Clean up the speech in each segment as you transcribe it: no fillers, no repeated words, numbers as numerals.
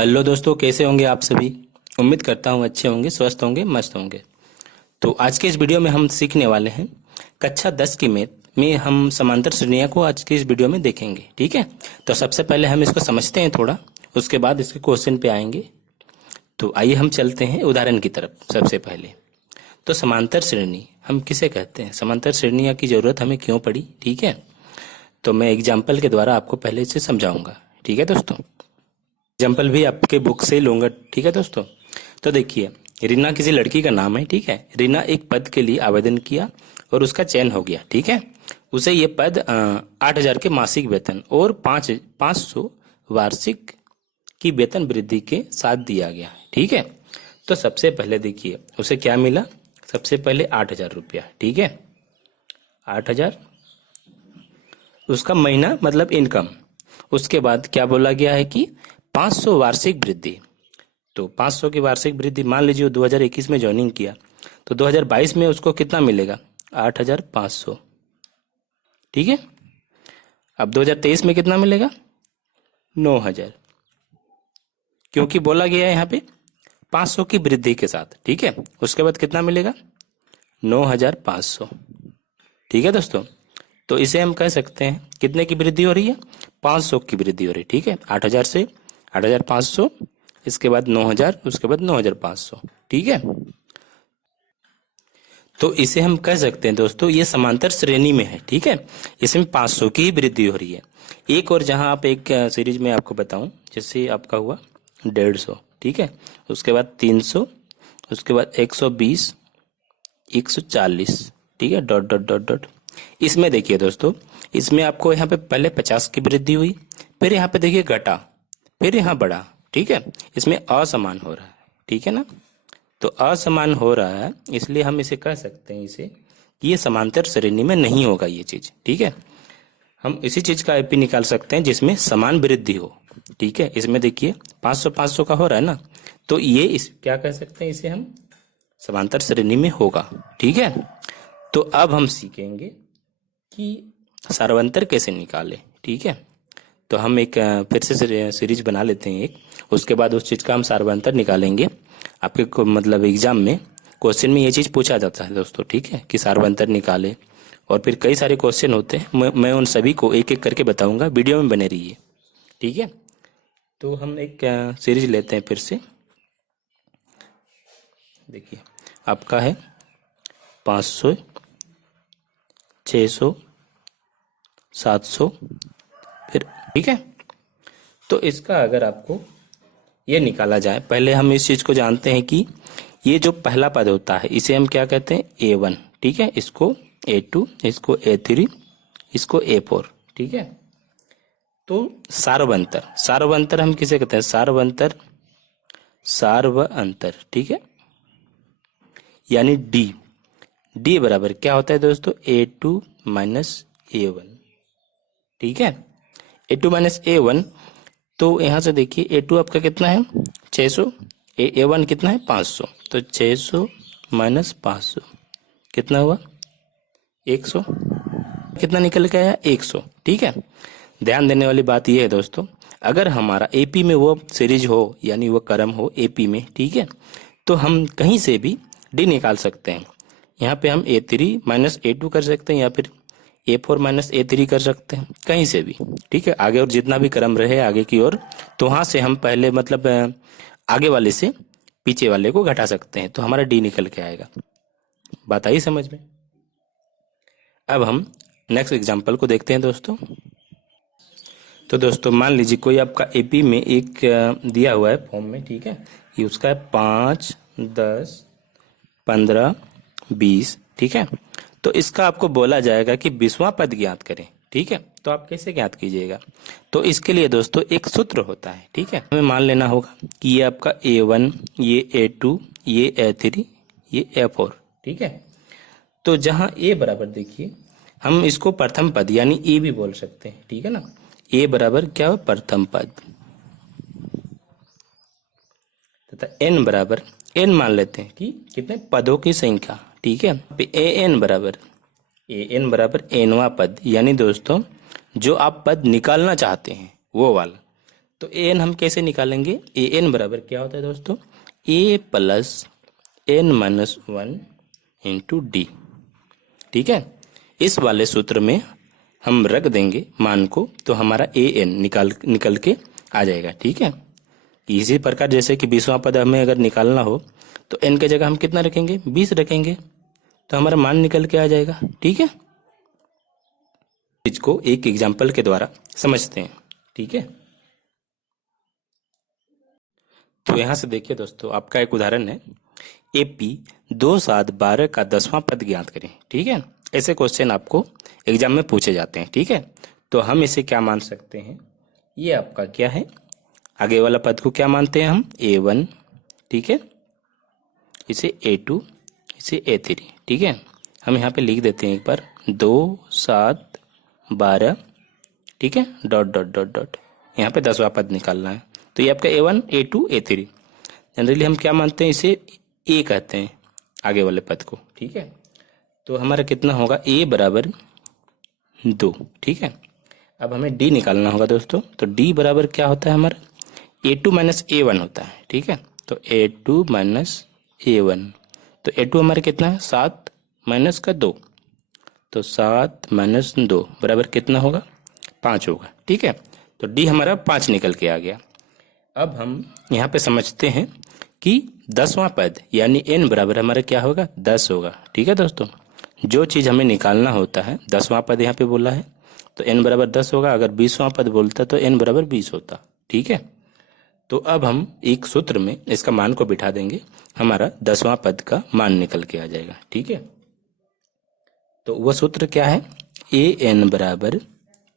Hello दोस्तों, कैसे होंगे आप सभी। उम्मीद करता हूँ अच्छे होंगे, स्वस्थ होंगे, मस्त होंगे। तो आज के इस वीडियो में हम सीखने वाले हैं कक्षा 10 की मैथ में हम समांतर श्रेणियां को आज के इस वीडियो में देखेंगे। ठीक है, तो सबसे पहले हम इसको समझते हैं थोड़ा, उसके बाद इसके क्वेश्चन पे आएंगे। तो आइए हम चलते हैं उदाहरण की तरफ। सबसे पहले तो समांतर श्रेणी हम किसे कहते हैं, समांतर श्रेणियां की जरूरत हमें क्यों पड़ी। ठीक है, तो मैं एग्जाम्पल के द्वारा आपको पहले से समझाऊंगा। ठीक है दोस्तों, एग्जाम्पल भी आपके बुक से लूंगा। ठीक है दोस्तों, तो देखिए, रीना किसी लड़की का नाम है। ठीक है, रीना एक पद के लिए आवेदन किया और उसका चयन हो गया। ठीक है, उसे ये पद 8,000 के मासिक वेतन और 500 वार्षिक की वेतन वृद्धि के साथ दिया गया। ठीक है, तो सबसे पहले देखिए उसे क्या मिला। सबसे पहले 8,000 रुपया। ठीक है, 8,000 उसका महीना मतलब इनकम। उसके बाद क्या बोला गया है कि 500 वार्षिक वृद्धि। तो 500 की वार्षिक वृद्धि, मान लीजिए वो 2021 में ज्वाइनिंग किया तो 2022 में उसको कितना मिलेगा, 8,500। ठीक है, अब 2023 में कितना मिलेगा, 9,000, क्योंकि बोला गया है यहाँ पे 500 की वृद्धि के साथ। ठीक है, उसके बाद कितना मिलेगा, 9,500। ठीक है दोस्तों, तो इसे हम कह सकते हैं कितने की वृद्धि हो रही है, 500 की वृद्धि हो रही है। ठीक है, 8,000 से 8,500, इसके बाद 9,000, उसके बाद 9,500। ठीक है, तो इसे हम कह सकते हैं दोस्तों ये समांतर श्रेणी में है। ठीक है, इसमें 500 की ही वृद्धि हो रही है। एक और जहां आप एक सीरीज में आपको बताऊं, जैसे आपका हुआ 150। ठीक है, उसके बाद 300, उसके बाद 120, 140। ठीक है, डॉट डॉट डॉट डॉट। इसमें देखिए दोस्तों, इसमें आपको यहाँ पे पहले 50 की वृद्धि हुई, फिर यहाँ पे देखिए घटा, फिर यहाँ बढ़ा। ठीक है, इसमें असमान हो रहा है। ठीक है ना, तो असमान हो रहा है, इसलिए हम इसे कह सकते हैं इसे कि ये समांतर श्रेणी में नहीं होगा ये चीज। ठीक है, हम इसी चीज का एपी निकाल सकते हैं जिसमें समान वृद्धि हो। ठीक है, इसमें देखिए 500 500 का हो रहा है ना, तो ये इस क्या कह सकते हैं, इसे हम समांतर श्रेणी में होगा। ठीक है, तो अब हम सीखेंगे कि सार्वंतर कैसे निकाले। ठीक है, तो हम एक फिर से सीरीज बना लेते हैं एक, उसके बाद उस चीज का हम सार्वंतर निकालेंगे। आपके मतलब एग्जाम में क्वेश्चन में ये चीज पूछा जाता है दोस्तों। ठीक है, कि सार्वंतर निकाले, और फिर कई सारे क्वेश्चन होते हैं, मैं उन सभी को एक एक करके बताऊंगा, वीडियो में बने रहिए। ठीक है, तो हम एक सीरीज लेते हैं फिर से। देखिए आपका है 500, 600, 700, फिर। ठीक है, तो इसका अगर आपको ये निकाला जाए, पहले हम इस चीज को जानते हैं कि ये जो पहला पद होता है इसे हम क्या कहते हैं, A1। ठीक है, इसको A2, इसको A3, इसको A4। ठीक है, तो सार्वंतर, सार्वंतर हम किसे कहते हैं, सार्वंतर, सार्वअंतर। ठीक है, यानी डी बराबर क्या होता है दोस्तों, A2 माइनस A1। ठीक है, A2 माइनस A1, तो यहां से देखिए A2 आपका कितना है, 600, A1 कितना है, 500, तो 600 माइनस 500 कितना हुआ, 100। कितना निकल के आया, 100। ठीक है, ध्यान देने वाली बात यह है दोस्तों, अगर हमारा एपी में वो सीरीज हो, यानी वो क्रम हो एपी में, ठीक है, तो हम कहीं से भी डी निकाल सकते हैं। यहाँ पे हम A3 माइनस A2 कर सकते हैं, या फिर A4 माइनस A3 कर सकते हैं, कहीं से भी। ठीक है, आगे और जितना भी क्रम रहे आगे की ओर, तो वहां से हम पहले मतलब आगे वाले से पीछे वाले को घटा सकते हैं, तो हमारा डी निकल के आएगा। बात आई समझ में। अब हम नेक्स्ट एग्जाम्पल को देखते हैं दोस्तों। तो दोस्तों मान लीजिए कोई आपका एपी में एक दिया हुआ है फॉर्म में। ठीक है, ये उसका है 5, 10, 15, 20। ठीक है, तो इसका आपको बोला जाएगा कि 20वां पद ज्ञात करें। ठीक है, तो आप कैसे ज्ञात कीजिएगा, तो इसके लिए दोस्तों एक सूत्र होता है। ठीक है, हमें मान लेना होगा कि ये आपका A1, ये A2, ये A3, ये A4। ठीक है, तो जहां A बराबर देखिए, हम इसको प्रथम पद यानी ए भी बोल सकते हैं। ठीक है ना, ए बराबर क्या हो, प्रथम पद, तथा एन बराबर, एन मान लेते हैं कि कितने पदों की संख्या। ठीक है, ए एन बराबर एनवा पद, यानी दोस्तों जो आप पद निकालना चाहते हैं वो वाला। तो ए एन हम कैसे निकालेंगे? ए एन बराबर क्या होता है दोस्तों? A plus N minus one into D. ठीक है, इस वाले सूत्र में हम रख देंगे मान को, तो हमारा ए एन निकल के आ जाएगा। ठीक है, इसी प्रकार जैसे कि 20वां पद हमें अगर निकालना हो तो एन के जगह हम कितना रखेंगे? 20 रखेंगे, तो हमारा मान निकल के आ जाएगा। ठीक है, इसको एक एग्जाम्पल के द्वारा समझते हैं। ठीक है, तो यहां से देखिए दोस्तों, आपका एक उदाहरण है, एपी 2 7 12 का 10वां पद ज्ञात करें। ठीक है, ऐसे क्वेश्चन आपको एग्जाम में पूछे जाते हैं। ठीक है, तो हम इसे क्या मान सकते हैं? ये आपका क्या है, आगे वाला पद को क्या मानते हैं हम? A1। ठीक है, इसे A2, इसे A3। ठीक है, हम यहाँ पे लिख देते हैं एक बार 2 7 12। ठीक है, डॉट डॉट डॉट डॉट, यहाँ पे 10वां पद निकालना है। तो ये आपका A1 A2 A3। जनरली हम क्या मानते हैं? इसे A कहते हैं आगे वाले पद को। ठीक है, तो हमारा कितना होगा? A बराबर 2। ठीक है, अब हमें D निकालना होगा दोस्तों। तो D बराबर क्या होता है हमारा? A2 माइनस A1 होता है। ठीक है, तो A2 माइनस A1, तो A2 हमारा कितना है? 7 माइनस का 2, तो 7 माइनस 2 बराबर कितना होगा? 5 होगा। ठीक है, तो D हमारा 5 निकल के आ गया। अब हम यहाँ पे समझते हैं कि 10वां पद यानी n बराबर हमारा क्या होगा? 10 होगा। ठीक है दोस्तों, जो चीज़ हमें निकालना होता है, 10वां पद यहाँ पे बोला है तो n बराबर 10 होगा। अगर 20वां पद बोलता तो n बराबर 20 होता। ठीक है, तो अब हम एक सूत्र में इसका मान को बिठा देंगे, हमारा 10वां पद का मान निकल के आ जाएगा। ठीक है, तो वह सूत्र क्या है? ए एन बराबर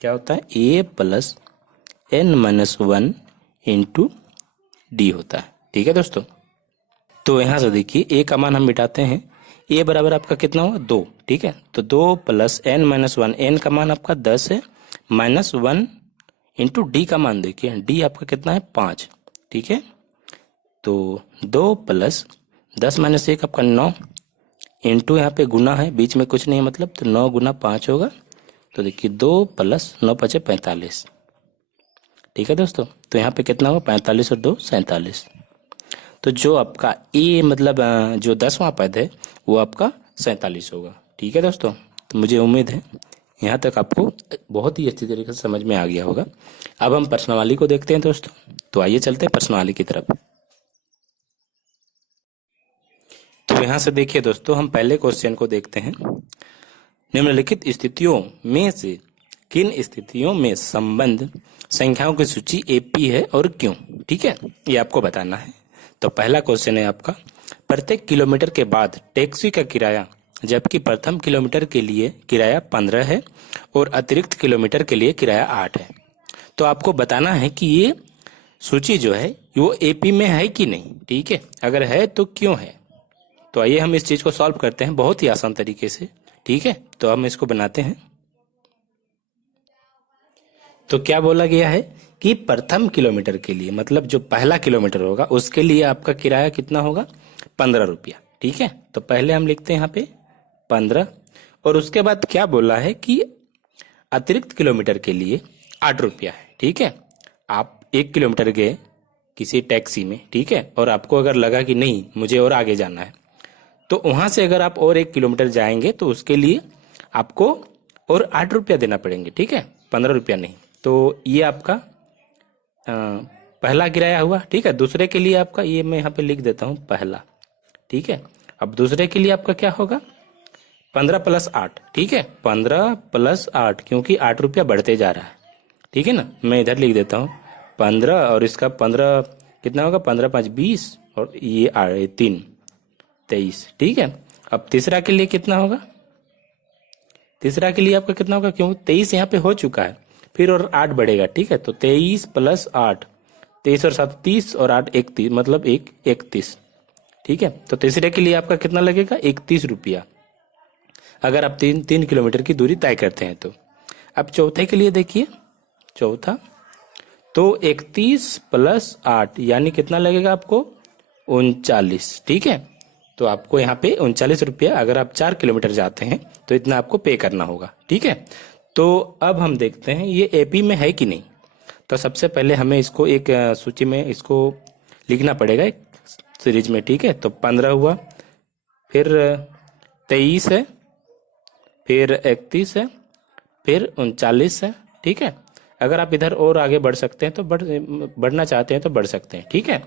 क्या होता है? A plus N minus one into D होता है। ठीक है दोस्तों, तो यहाँ से देखिए ए का मान हम मिटाते हैं। ए बराबर आपका कितना हुआ? 2। ठीक है, तो 2 plus N minus one, n का मान आपका 10 है, माइनस 1 इंटू डी का मान देखिए, डी आपका कितना है? 5। ठीक है, तो 2 प्लस 10 माइनस 1 आपका 9 इंटू यहाँ पे गुना है, बीच में कुछ नहीं है मतलब, तो 9 गुना 5 होगा। तो देखिए 2 प्लस 9 5 45। ठीक है दोस्तों, तो यहाँ पे कितना होगा? 45 और 2 47। तो जो आपका ए मतलब जो 10वां पद है वो आपका 47 होगा। ठीक है दोस्तों, तो मुझे उम्मीद है यहाँ तक आपको बहुत ही अच्छी तरीके से समझ में आ गया होगा। अब हम प्रश्नावली को देखते हैं दोस्तों, तो आइए चलते हैं प्रश्नावली की तरफ। तो यहाँ से देखिए दोस्तों, हम पहले क्वेश्चन को देखते हैं। निम्नलिखित स्थितियों में से किन स्थितियों में संबंध संख्याओं की सूची एपी है और क्यों? ठीक है, ये आपको बताना है। तो पहला क्वेश्चन है आपका, प्रत्येक किलोमीटर के बाद टैक्सी का किराया जबकि प्रथम किलोमीटर के लिए किराया 15 है और अतिरिक्त किलोमीटर के लिए किराया 8 है। तो आपको बताना है कि ये सूची जो है वो एपी में है कि नहीं। ठीक है, अगर है तो क्यों है? तो आइए हम इस चीज को सॉल्व करते हैं बहुत ही आसान तरीके से। ठीक है, तो हम इसको बनाते हैं। तो क्या बोला गया है कि प्रथम किलोमीटर के लिए मतलब जो पहला किलोमीटर होगा उसके लिए आपका किराया कितना होगा? 15 रुपया। ठीक है, तो पहले हम लिखते हैं यहाँ पे 15, और उसके बाद क्या बोला है कि अतिरिक्त किलोमीटर के लिए 8 रुपया है। ठीक है, आप 1 किलोमीटर गए किसी टैक्सी में, ठीक है, और आपको अगर लगा कि नहीं मुझे और आगे जाना है, तो वहां से अगर आप और 1 किलोमीटर जाएंगे तो उसके लिए आपको और 8 रुपया देना पड़ेंगे। ठीक है, 15 रुपया नहीं। तो ये आपका पहला किराया हुआ। ठीक है, दूसरे के लिए आपका ये मैं यहाँ पे लिख देता हूँ पहला। ठीक है, अब दूसरे के लिए आपका क्या होगा? 15 प्लस 8। ठीक है, 15 प्लस 8, क्योंकि 8 रुपया बढ़ते जा रहा है। ठीक है ना, मैं इधर लिख देता हूँ 15 और इसका 15 कितना होगा? 15 5 20 और ये 3 23। ठीक है, अब तीसरा के लिए कितना होगा? तीसरा के लिए आपका कितना होगा? क्यों 23 यहाँ पे हो चुका है, फिर और 8 बढ़ेगा। ठीक है, तो 23 प्लस 8, 23 और 7 30 और 8 31 मतलब 31। ठीक है, तो तीसरे के लिए आपका कितना लगेगा? 31 रुपया, अगर आप 3 किलोमीटर की दूरी तय करते हैं तो। अब चौथे के लिए देखिए, चौथा तो 31 प्लस 8 यानी कितना लगेगा आपको? 39। ठीक है, तो आपको यहाँ पे 39 रुपया, अगर आप 4 किलोमीटर जाते हैं तो इतना आपको पे करना होगा। ठीक है, तो अब हम देखते हैं ये एपी में है कि नहीं। तो सबसे पहले हमें इसको एक सूची में इसको लिखना पड़ेगा एक सीरीज में, ठीक है। तो 15 हुआ, फिर 23 है, फिर 31 है, फिर 39 है, ठीक है। अगर आप इधर और आगे बढ़ सकते हैं तो बढ़ना चाहते हैं तो बढ़ सकते हैं, ठीक है।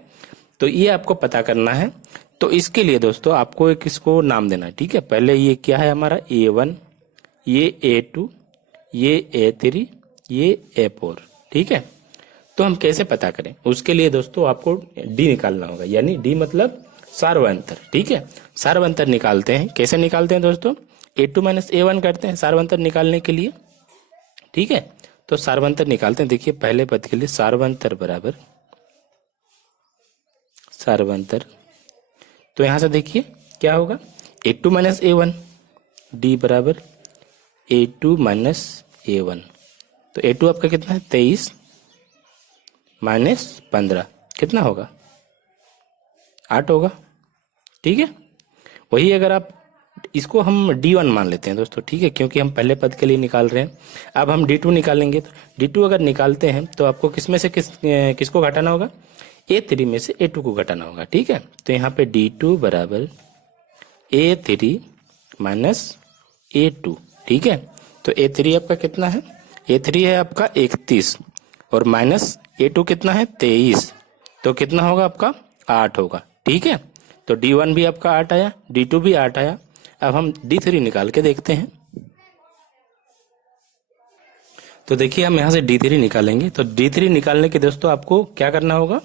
तो ये आपको पता करना है। तो इसके लिए दोस्तों आपको एक इसको नाम देना है, ठीक है। पहले ये क्या है हमारा A1, ये A2, ये A3, ये A4, ठीक है। तो हम कैसे पता करें, उसके लिए दोस्तों आपको डी निकालना होगा, यानी डी मतलब सार्वंतर, ठीक है। सार्वंतर निकालते हैं, कैसे निकालते हैं दोस्तों, A2 माइनस A1 करते हैं सार्वंतर निकालने के लिए, ठीक है। तो सार्वंतर निकालते हैं। देखिए पहले पद के लिए सार्वंतर बराबर सार्वंतर, तो यहां से देखिए क्या होगा, A2 माइनस A1, डी बराबर A2 माइनस A1। तो A2 आपका कितना है 23 माइनस 15 कितना होगा 8 होगा, ठीक है। वही अगर आप इसको हम D1 मान लेते हैं दोस्तों, ठीक है, क्योंकि हम पहले पद के लिए निकाल रहे हैं। अब हम D2 निकालेंगे, तो D2 अगर निकालते हैं तो आपको किस में से किसको घटाना होगा, A3 में से A2 को घटाना होगा, ठीक है। तो यहाँ पे D2 बराबर A3 माइनस A2, ठीक है। तो A3 आपका कितना है, A3 है आपका 31 और माइनस A2 कितना है 23, तो कितना होगा आपका 8 होगा, ठीक है। तो D1 भी आपका 8 आया, D2 भी 8 आया। अब हम D3 निकाल के देखते हैं। तो देखिए हम यहाँ से D3 निकालेंगे। तो D3 निकालने के दोस्तों आपको क्या करना होगा,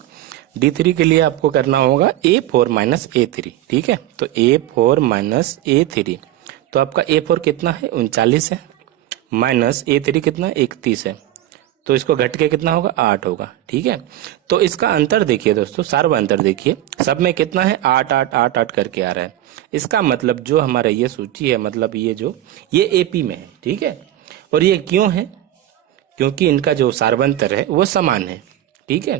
D3 के लिए आपको करना होगा A4 माइनस A3, ठीक है। तो A4 माइनस A3, तो आपका A4 कितना है 39 है, माइनस A3 कितना है 31 है, तो इसको घट के कितना होगा 8 होगा, ठीक है। तो इसका अंतर देखिए दोस्तों, सार्व अंतर देखिए, सब में कितना है 8 8 8 8 करके आ रहा है। इसका मतलब जो हमारा ये सूची है, मतलब ये AP में है, ठीक है। और ये क्यों है, क्योंकि इनका जो सार्वंतर है वो समान है, ठीक है।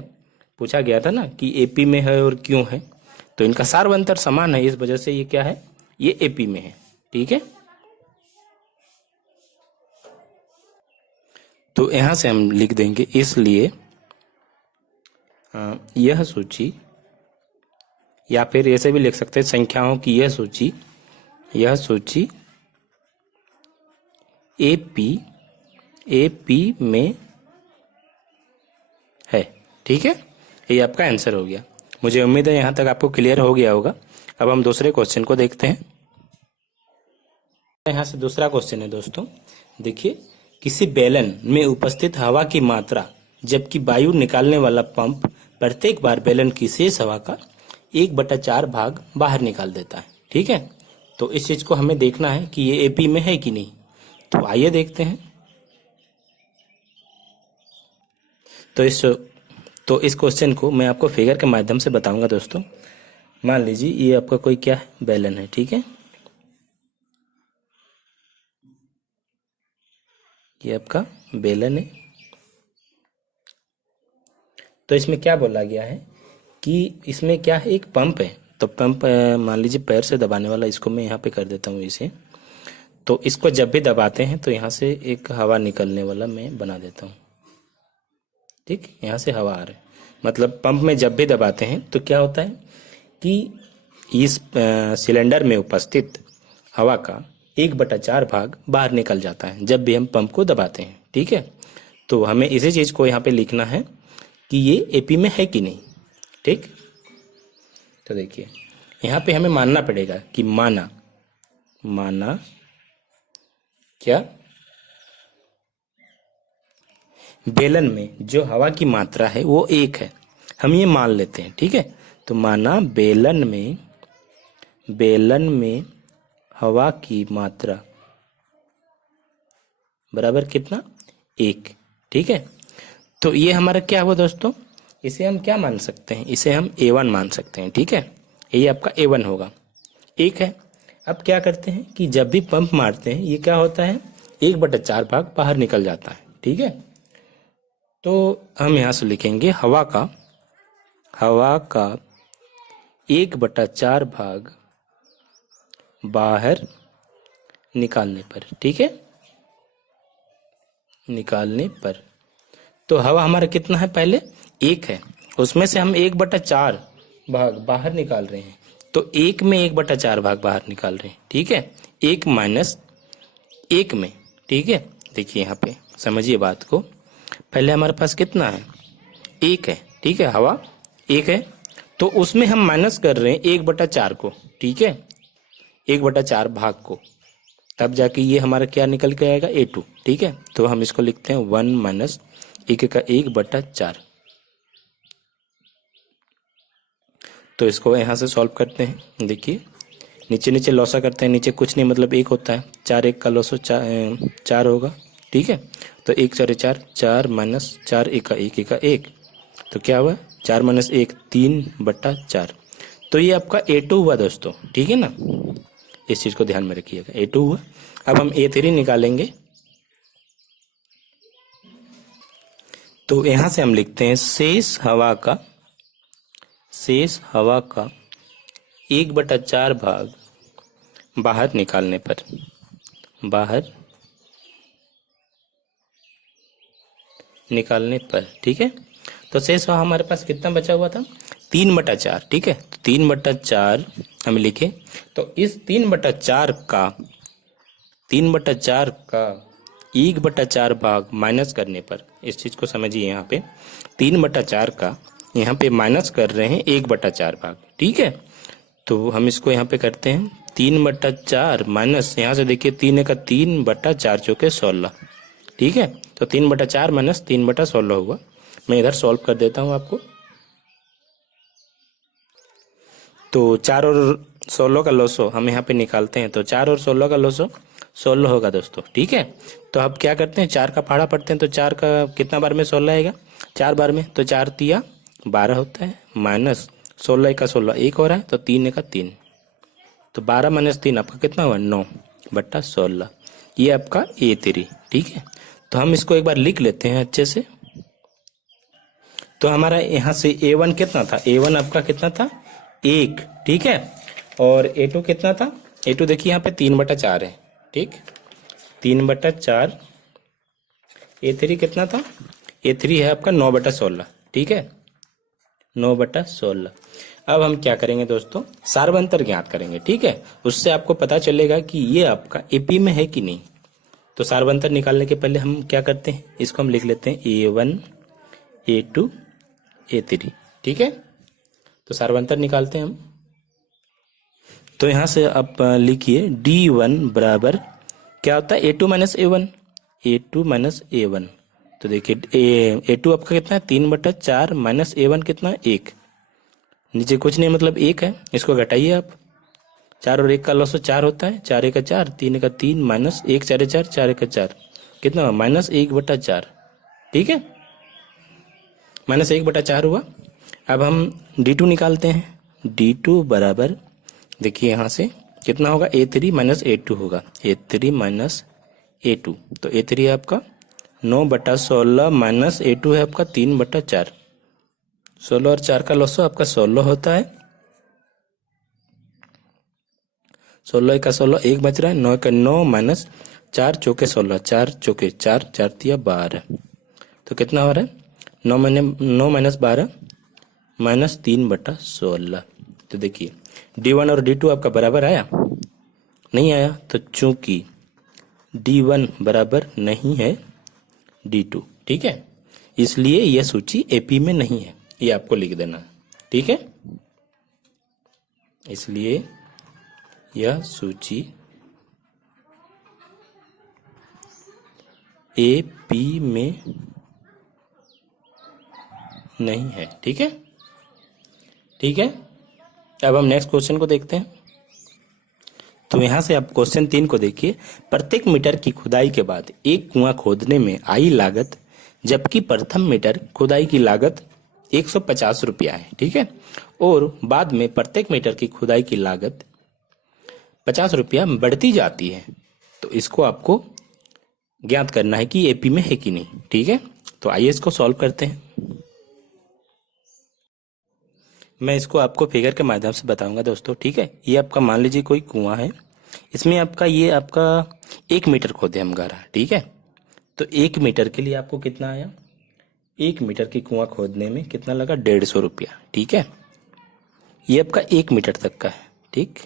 पूछा गया था ना कि AP में है और क्यों है, तो इनका सार्वंतर समान है, इस वजह से ये क्या है, ये AP में है, ठीक है। तो यहां से हम लिख देंगे, इसलिए यह सूची, या फिर ऐसे भी लिख सकते हैं संख्याओं की यह सूची AP में है, ठीक है। ये आपका आंसर हो गया। मुझे उम्मीद है यहां तक आपको क्लियर हो गया होगा। अब हम दूसरे क्वेश्चन को देखते हैं। यहाँ से दूसरा क्वेश्चन है दोस्तों, देखिए, किसी बेलन में उपस्थित हवा की मात्रा जबकि वायु निकालने वाला पंप प्रत्येक बार बेलन की शेष हवा का 1/4 भाग बाहर निकाल देता है, ठीक है। तो इस चीज को हमें देखना है कि ये AP में है कि नहीं। तो आइए देखते हैं। तो इस क्वेश्चन को मैं आपको फिगर के माध्यम से बताऊंगा दोस्तों। मान लीजिए ये आपका कोई क्या है, बेलन है, ठीक है। ये आपका बेलन है। तो इसमें क्या बोला गया है कि इसमें क्या है, एक पंप है। तो पंप मान लीजिए पैर से दबाने वाला, इसको मैं यहाँ पे कर देता हूँ इसे। तो इसको जब भी दबाते हैं तो यहाँ से एक हवा निकलने वाला मैं बना देता हूँ, ठीक। यहाँ से हवा आ रहा है, मतलब पंप में जब भी दबाते हैं तो क्या होता है कि इस सिलेंडर में उपस्थित हवा का 1/4 भाग बाहर निकल जाता है जब भी हम पंप को दबाते हैं, ठीक है। तो हमें इसी चीज को यहाँ पे लिखना है कि ये AP में है कि नहीं, ठीक। तो देखिए यहाँ पे हमें मानना पड़ेगा कि माना क्या, बेलन में जो हवा की मात्रा है वो 1 है, हम ये मान लेते हैं, ठीक है। तो माना बेलन में हवा की मात्रा बराबर कितना 1, ठीक है। तो ये हमारा क्या हुआ दोस्तों, इसे हम क्या मान सकते हैं, इसे हम A1 मान सकते हैं, ठीक है। ये आपका A1 होगा, 1 है। अब क्या करते हैं कि जब भी पंप मारते हैं ये क्या होता है, 1/4 भाग बाहर निकल जाता है, ठीक है। तो हम यहाँ से लिखेंगे हवा का 1/4 भाग बाहर निकालने पर, ठीक है, निकालने पर। तो हवा हमारा कितना है, पहले 1 है, उसमें से हम 1/4 भाग बाहर निकाल रहे हैं। तो 1 में 1/4 भाग बाहर निकाल रहे हैं, ठीक है, 1 माइनस 1 में, ठीक है। देखिए यहाँ पे समझिए बात को, पहले हमारे पास कितना है, 1 है, ठीक है, हवा 1 है, तो उसमें हम माइनस कर रहे हैं 1/4 को, ठीक है, 1/4 भाग को, तब जाके ये हमारा क्या निकल के आएगा, A2, ठीक है। तो हम इसको लिखते हैं 1 माइनस 1 का 1/4। तो इसको यहाँ से सॉल्व करते हैं। देखिए नीचे नीचे लॉसा करते हैं, नीचे कुछ नहीं मतलब 1 होता है, 4 1 का लॉसो 4 होगा, ठीक है। तो 1 4 4, 4 माइनस 4 1 का 1 1 का 1, तो क्या हुआ, 4 माइनस 1 3/4। तो ये आपका A2 हुआ दोस्तों, ठीक है ना, इस चीज को ध्यान में रखिएगा, A2 हुआ। अब हम A3 निकालेंगे। तो यहां से हम लिखते हैं शेष हवा का 1/4 भाग बाहर निकालने पर, ठीक है। तो शेष हवा हमारे पास कितना बचा हुआ था, 3/4, ठीक है। तो 3/4 हम लिखे, तो इस 3/4 का 1/4 भाग माइनस करने पर, इस चीज को समझिए, यहाँ पे 3/4 का यहाँ पे माइनस कर रहे हैं 1/4 भाग, ठीक है। तो हम इसको यहाँ पे करते हैं 3/4 माइनस, यहाँ से देखिए 3 का 3/4 चौके 16, ठीक है। तो 3/4 माइनस 3/16 हुआ। मैं इधर सॉल्व कर देता हूँ आपको। तो 4 और 16 का लॉसो हम यहाँ पे निकालते हैं, तो 4 और 16 का लॉसो 16 होगा दोस्तों, ठीक है। तो अब क्या करते हैं, 4 का पहाड़ा पढ़ते हैं, तो 4 का कितना बार में 16 आएगा, 4 बार में, तो 4 तिया 12 होता है, माइनस 16 का 16 1 हो रहा है, तो 3 का 3, तो 12 माइनस 3 आपका कितना हुआ, 9/16। ये आपका A3, ठीक है। तो हम इसको एक बार लिख लेते हैं अच्छे से। तो हमारा यहाँ से A1 कितना था, A1 आपका कितना था, 1, ठीक है। और A2 कितना था, A2 देखिए यहाँ पे 3/4 है, ठीक, 3/4। A3 कितना था, A3 है आपका 9/16, ठीक है, 9/16। अब हम क्या करेंगे दोस्तों, सार्वंतर ज्ञात करेंगे, ठीक है। उससे आपको पता चलेगा कि ये आपका AP में है कि नहीं। तो सार्वंतर निकालने के पहले हम क्या करते हैं, इसको हम लिख लेते हैं A1 A2 A3, ठीक है। तो सार्वंतर निकालते हैं हम। तो यहां से आप लिखिए D1 बराबर क्या होता है, A2 minus A1, A2 minus A1। तो देखिए A2 आपका कितना है, 3/4 माइनस A1 कितना है, 1, नीचे कुछ नहीं मतलब 1 है, इसको घटाइए आप, 4 और 1 का लॉस 4 होता है, 4 1 का 4, 3 का 3, माइनस 1 4 4, 4 1 का 4, कितना हुआ, -1/4, ठीक है, -1/4 हुआ। अब हम D2 निकालते हैं। D2 बराबर देखिए यहाँ से कितना होगा, A3 माइनस A2 होगा, A3 माइनस A2। तो A3 है आपका 9/16 माइनस A2 है आपका 3/4, 16 और 4 का लॉस आपका 16 होता है, 16 का 16 1 बच रहा है, 9 का 9 माइनस 4 चौके 16, 4 चौके 4, 4 तिया 12, तो कितना हो रहा है, 9 माइनस 12 माइनस 3/16। तो देखिए D1 और D2 आपका बराबर आया, नहीं आया, तो चूंकि D1 बराबर नहीं है D2, ठीक है, इसलिए यह सूची AP में नहीं है, ये आपको लिख देना, ठीक है। इसलिए यह सूची AP में नहीं है, ठीक है, ठीक है। अब हम नेक्स्ट क्वेश्चन को देखते हैं। तो यहां से आप क्वेश्चन 3 को देखिए, प्रत्येक मीटर की खुदाई के बाद एक कुआं खोदने में आई लागत, जबकि प्रथम मीटर खुदाई की लागत 150 रुपया है, ठीक है, और बाद में प्रत्येक मीटर की खुदाई की लागत 50 रुपया बढ़ती जाती है। तो इसको आपको ज्ञात करना है कि AP में है कि नहीं, ठीक है। तो आइए इसको सॉल्व करते हैं। मैं इसको आपको फिगर के माध्यम से बताऊंगा दोस्तों, ठीक है। ये आपका मान लीजिए कोई कुआं है, इसमें आपका ये आपका 1 मीटर खोदे हम गहरा, ठीक है। तो 1 मीटर के लिए आपको कितना आया, 1 मीटर की कुआं खोदने में कितना लगा? 150 रुपया। ठीक है, ये आपका 1 मीटर तक का है। ठीक,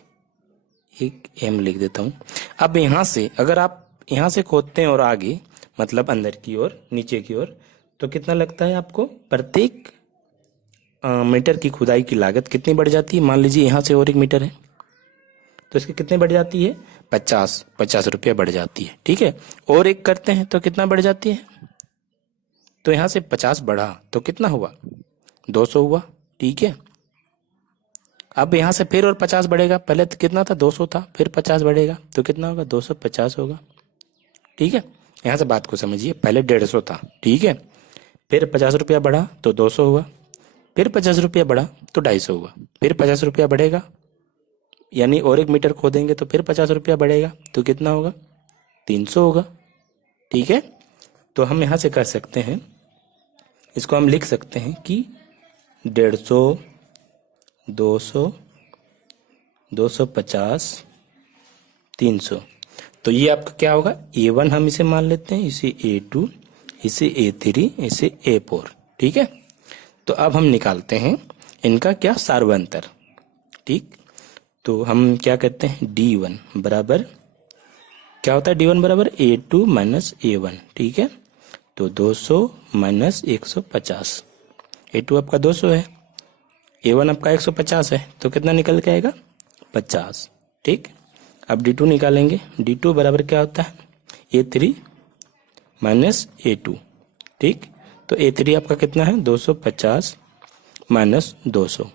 एक एम लिख देता हूँ। अब यहाँ से अगर आप यहाँ से खोदते हैं और आगे मतलब अंदर की ओर, नीचे की ओर, तो कितना लगता है आपको? प्रत्येक मीटर की खुदाई की लागत कितनी बढ़ जाती है? मान लीजिए यहाँ से और 1 मीटर है तो इसकी कितनी बढ़ जाती है? 50 रुपया बढ़ जाती है। ठीक है, और एक करते हैं तो कितना बढ़ जाती है? तो यहाँ से 50 बढ़ा तो कितना हुआ? 200 हुआ। ठीक है, अब यहाँ से फिर और 50 बढ़ेगा। पहले तो कितना था? 200 था, फिर 50 बढ़ेगा तो कितना होगा? 250 होगा। ठीक है, यहाँ से बात को समझिए। पहले 150 था, ठीक है, फिर 50 रुपया बढ़ा तो 200 हुआ, फिर 50 रुपया बढ़ा तो 250 हुआ, फिर 50 रुपया बढ़ेगा, यानी और 1 मीटर खोदेंगे तो फिर 50 रुपया बढ़ेगा तो कितना होगा? 300 होगा। ठीक है, तो हम यहाँ से कर सकते हैं, इसको हम लिख सकते हैं कि 150, 200, 250, 300। तो ये आपका क्या होगा? A1 हम इसे मान लेते हैं, इसे A2, इसे A3, इसे A4। ठीक है, तो अब हम निकालते हैं इनका क्या? सार्वंतर। ठीक, तो हम क्या करते हैं? D1 बराबर क्या होता है? D1 बराबर A2 माइनस A1। ठीक है, तो 200 माइनस 150। A2 आपका 200 है, A1 आपका 150 है, तो कितना निकल के आएगा? 50। ठीक, अब D2 निकालेंगे। D2 बराबर क्या होता है? A3 minus A2। ठीक, तो A3 आपका कितना है? 250 माइनस 200,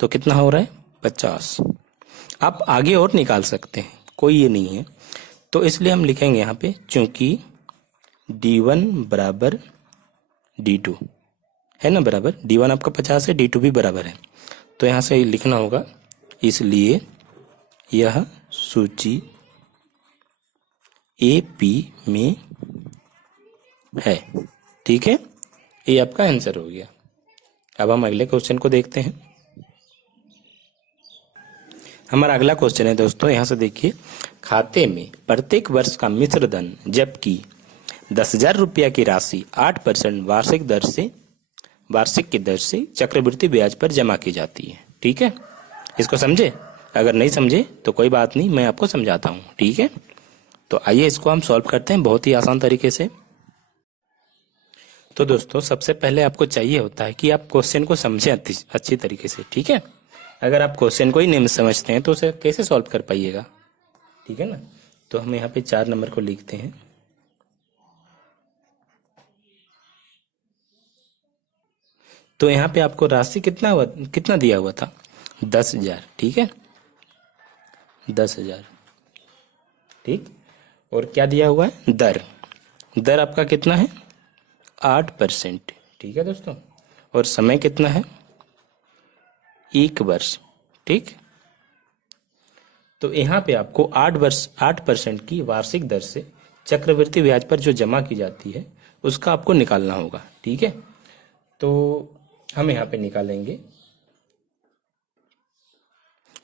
तो कितना हो रहा है? 50। आप आगे और निकाल सकते हैं, कोई ये नहीं है, तो इसलिए हम लिखेंगे यहाँ पे, चूंकि D1 बराबर D2 है ना, बराबर D1 आपका 50 है, D2 भी बराबर है, तो यहाँ से लिखना होगा, इसलिए यह सूची AP में है। ठीक है, ये आपका आंसर हो गया। अब हम अगले क्वेश्चन को देखते हैं। हमारा अगला क्वेश्चन है दोस्तों, यहाँ से देखिए, खाते में प्रत्येक वर्ष का मिश्र धन जबकि 10,000 रुपया की राशि 8% वार्षिक की दर से चक्रवृद्धि ब्याज पर जमा की जाती है। ठीक है, इसको समझे? अगर नहीं समझे तो कोई बात नहीं, मैं आपको समझाता हूँ। ठीक है, तो आइए इसको हम सॉल्व करते हैं बहुत ही आसान तरीके से। तो दोस्तों सबसे पहले आपको चाहिए होता है कि आप क्वेश्चन को समझें अच्छी तरीके से। ठीक है, अगर आप क्वेश्चन को ही नहीं समझते हैं तो उसे कैसे सॉल्व कर पाइएगा? ठीक है ना, तो हम यहाँ पे 4 नंबर को लिखते हैं। तो यहाँ पे आपको राशि कितना दिया हुआ था? 10,000। ठीक है, 10,000। ठीक, और क्या दिया हुआ है? दर आपका कितना है? 8%। ठीक है दोस्तों, और समय कितना है? 1 वर्ष। ठीक, तो यहाँ पे आपको 8% की वार्षिक दर से चक्रवृद्धि ब्याज पर जो जमा की जाती है उसका आपको निकालना होगा। ठीक है, तो हम यहाँ पे निकालेंगे,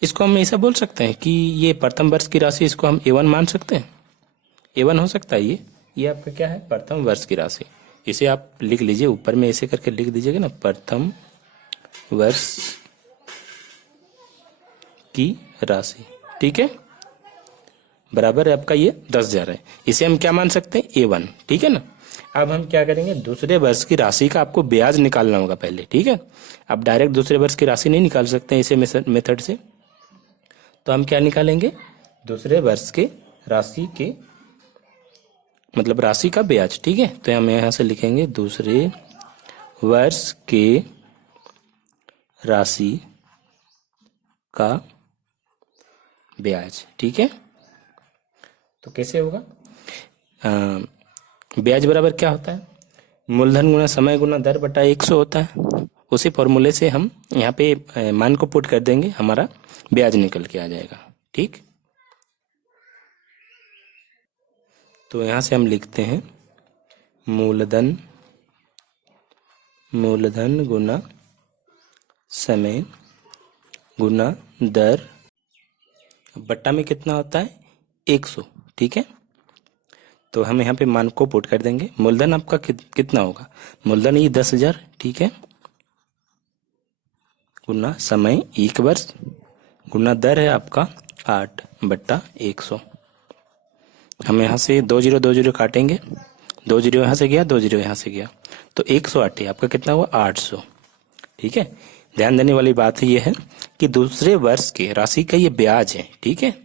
इसको हम ऐसा बोल सकते हैं कि ये प्रथम वर्ष की राशि, इसको हम A1 मान सकते हैं। A1 हो सकता है ये आपका क्या है? प्रथम वर्ष की राशि। इसे आप लिख लीजिए, ऊपर में ऐसे करके लिख दीजिएगा ना, प्रथम वर्ष की राशि। ठीक है, बराबर है आपका ये 10,000 है, इसे हम क्या मान सकते हैं? A1। ठीक है ना, अब हम क्या करेंगे? दूसरे वर्ष की राशि का आपको ब्याज निकालना होगा पहले। ठीक है, आप डायरेक्ट दूसरे वर्ष की राशि नहीं निकाल सकते हैं इसे मेथड से, तो हम क्या निकालेंगे? दूसरे वर्ष के राशि के मतलब राशि का ब्याज। ठीक है, तो हम यहाँ से लिखेंगे दूसरे वर्ष के राशि का ब्याज। ठीक है, तो कैसे होगा? ब्याज बराबर क्या होता है? मूलधन गुना समय गुना दर बटा 100 होता है। उसी फॉर्मूले से हम यहाँ पे मान को पुट कर देंगे, हमारा ब्याज निकल के आ जाएगा। ठीक, तो यहाँ से हम लिखते हैं मूलधन गुना समय गुना दर बट्टा में कितना होता है? 100। ठीक है, तो हम यहाँ पे मान को पुट कर देंगे। मूलधन आपका कितना होगा, मूलधन ये 10,000, ठीक है, गुना समय 1 वर्ष गुना दर है आपका 8/100। हम यहाँ से 2 0 काटेंगे, 2 0 यहाँ से गया, 2 0 यहाँ से गया, तो 108 आपका कितना हुआ 800, ठीक है। ध्यान देने वाली बात ये है कि दूसरे वर्ष के राशि का ये ब्याज है, ठीक है,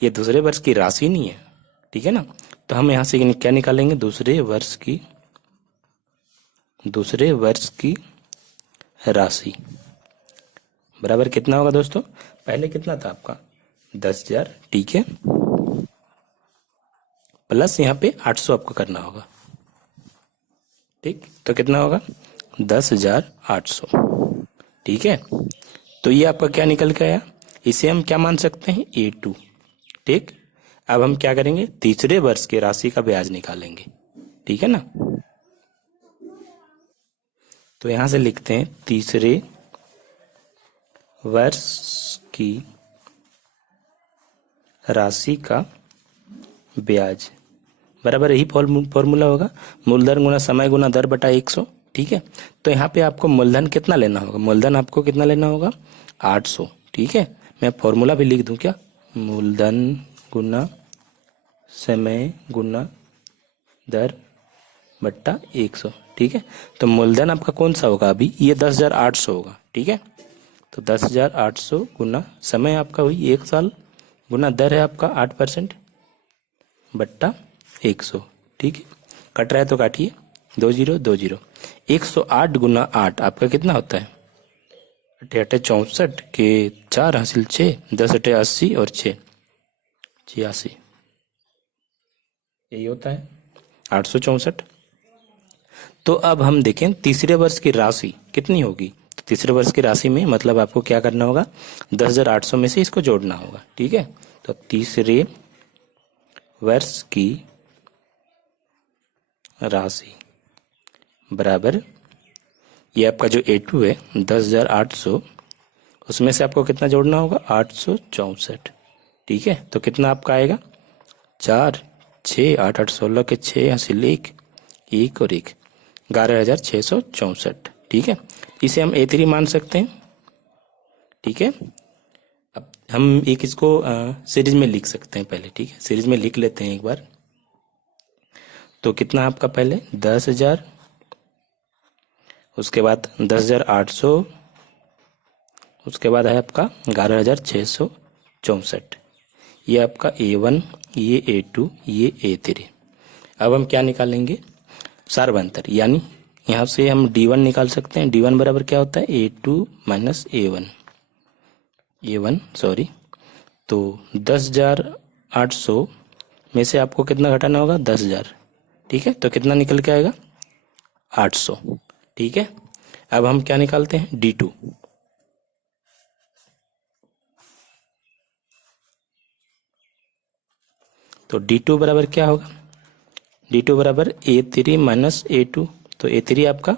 ये दूसरे वर्ष की राशि नहीं है, ठीक है ना। तो हम यहाँ से क्या निकालेंगे, दूसरे वर्ष की राशि बराबर कितना होगा दोस्तों, पहले कितना था आपका 10,000, ठीक है, प्लस यहाँ पे 800 आपको करना होगा, ठीक, तो कितना होगा 10,800, ठीक है। तो ये आपका क्या निकल के आया, इसे हम क्या मान सकते हैं A2, ठीक। अब हम क्या करेंगे, तीसरे वर्ष के राशि का ब्याज निकालेंगे, ठीक है ना। तो यहां से लिखते हैं तीसरे वर्ष की राशि का ब्याज बराबर यही फॉर्मूला होगा, मूलधन गुना समय गुना दर बटा 100, ठीक है। तो यहाँ पे आपको मूलधन कितना लेना होगा, मूलधन आपको कितना लेना होगा 800, ठीक है। मैं फॉर्मूला भी लिख दूं क्या, मूलधन गुना समय गुना दर बट्टा 100, ठीक है। तो मूलधन आपका कौन सा होगा, अभी ये 10,800 होगा, ठीक है। तो 10,800 गुना समय आपका हुई 1 साल गुना दर है आपका 8% बट्टा 100, ठीक है। कट रहा है तो काटिए, 2 0 2 0, 108 गुना 8 आपका कितना होता है 8 8 64 के 4 हासिल 6, 10 8 80 और 6 86, यही होता है 864। तो अब हम देखें तीसरे वर्ष की राशि कितनी होगी, तो तीसरे वर्ष की राशि में मतलब आपको क्या करना होगा, 10,800 में से इसको जोड़ना होगा, ठीक है। तो तीसरे वर्ष की राशि बराबर ये आपका जो A2 है 10,800, उसमें से आपको कितना जोड़ना होगा 864, ठीक है। तो कितना आपका आएगा 4 6 8 8 16 के 6 हासिल 1 1 और 1 11,664, ठीक है। इसे हम A3 मान सकते हैं, ठीक है। अब हम एक इसको सीरीज में लिख सकते हैं पहले, ठीक है, सीरीज में लिख लेते हैं एक बार। तो कितना आपका पहले 10,000, उसके बाद 10,800, उसके बाद है आपका 11,664, ये आपका A1, ये A2, ये A3। अब हम क्या निकालेंगे, सार्वंतर, यानी यहाँ से हम D1 निकाल सकते हैं। D1 बराबर क्या होता है A2 माइनस A1 सॉरी। तो 10,800 में से आपको कितना घटाना होगा 10,000, ठीक है। तो कितना निकल के आएगा 800, ठीक है। अब हम क्या निकालते हैं D2, तो D2 बराबर क्या होगा, D2 बराबर A3 माइनस A2। तो A3 आपका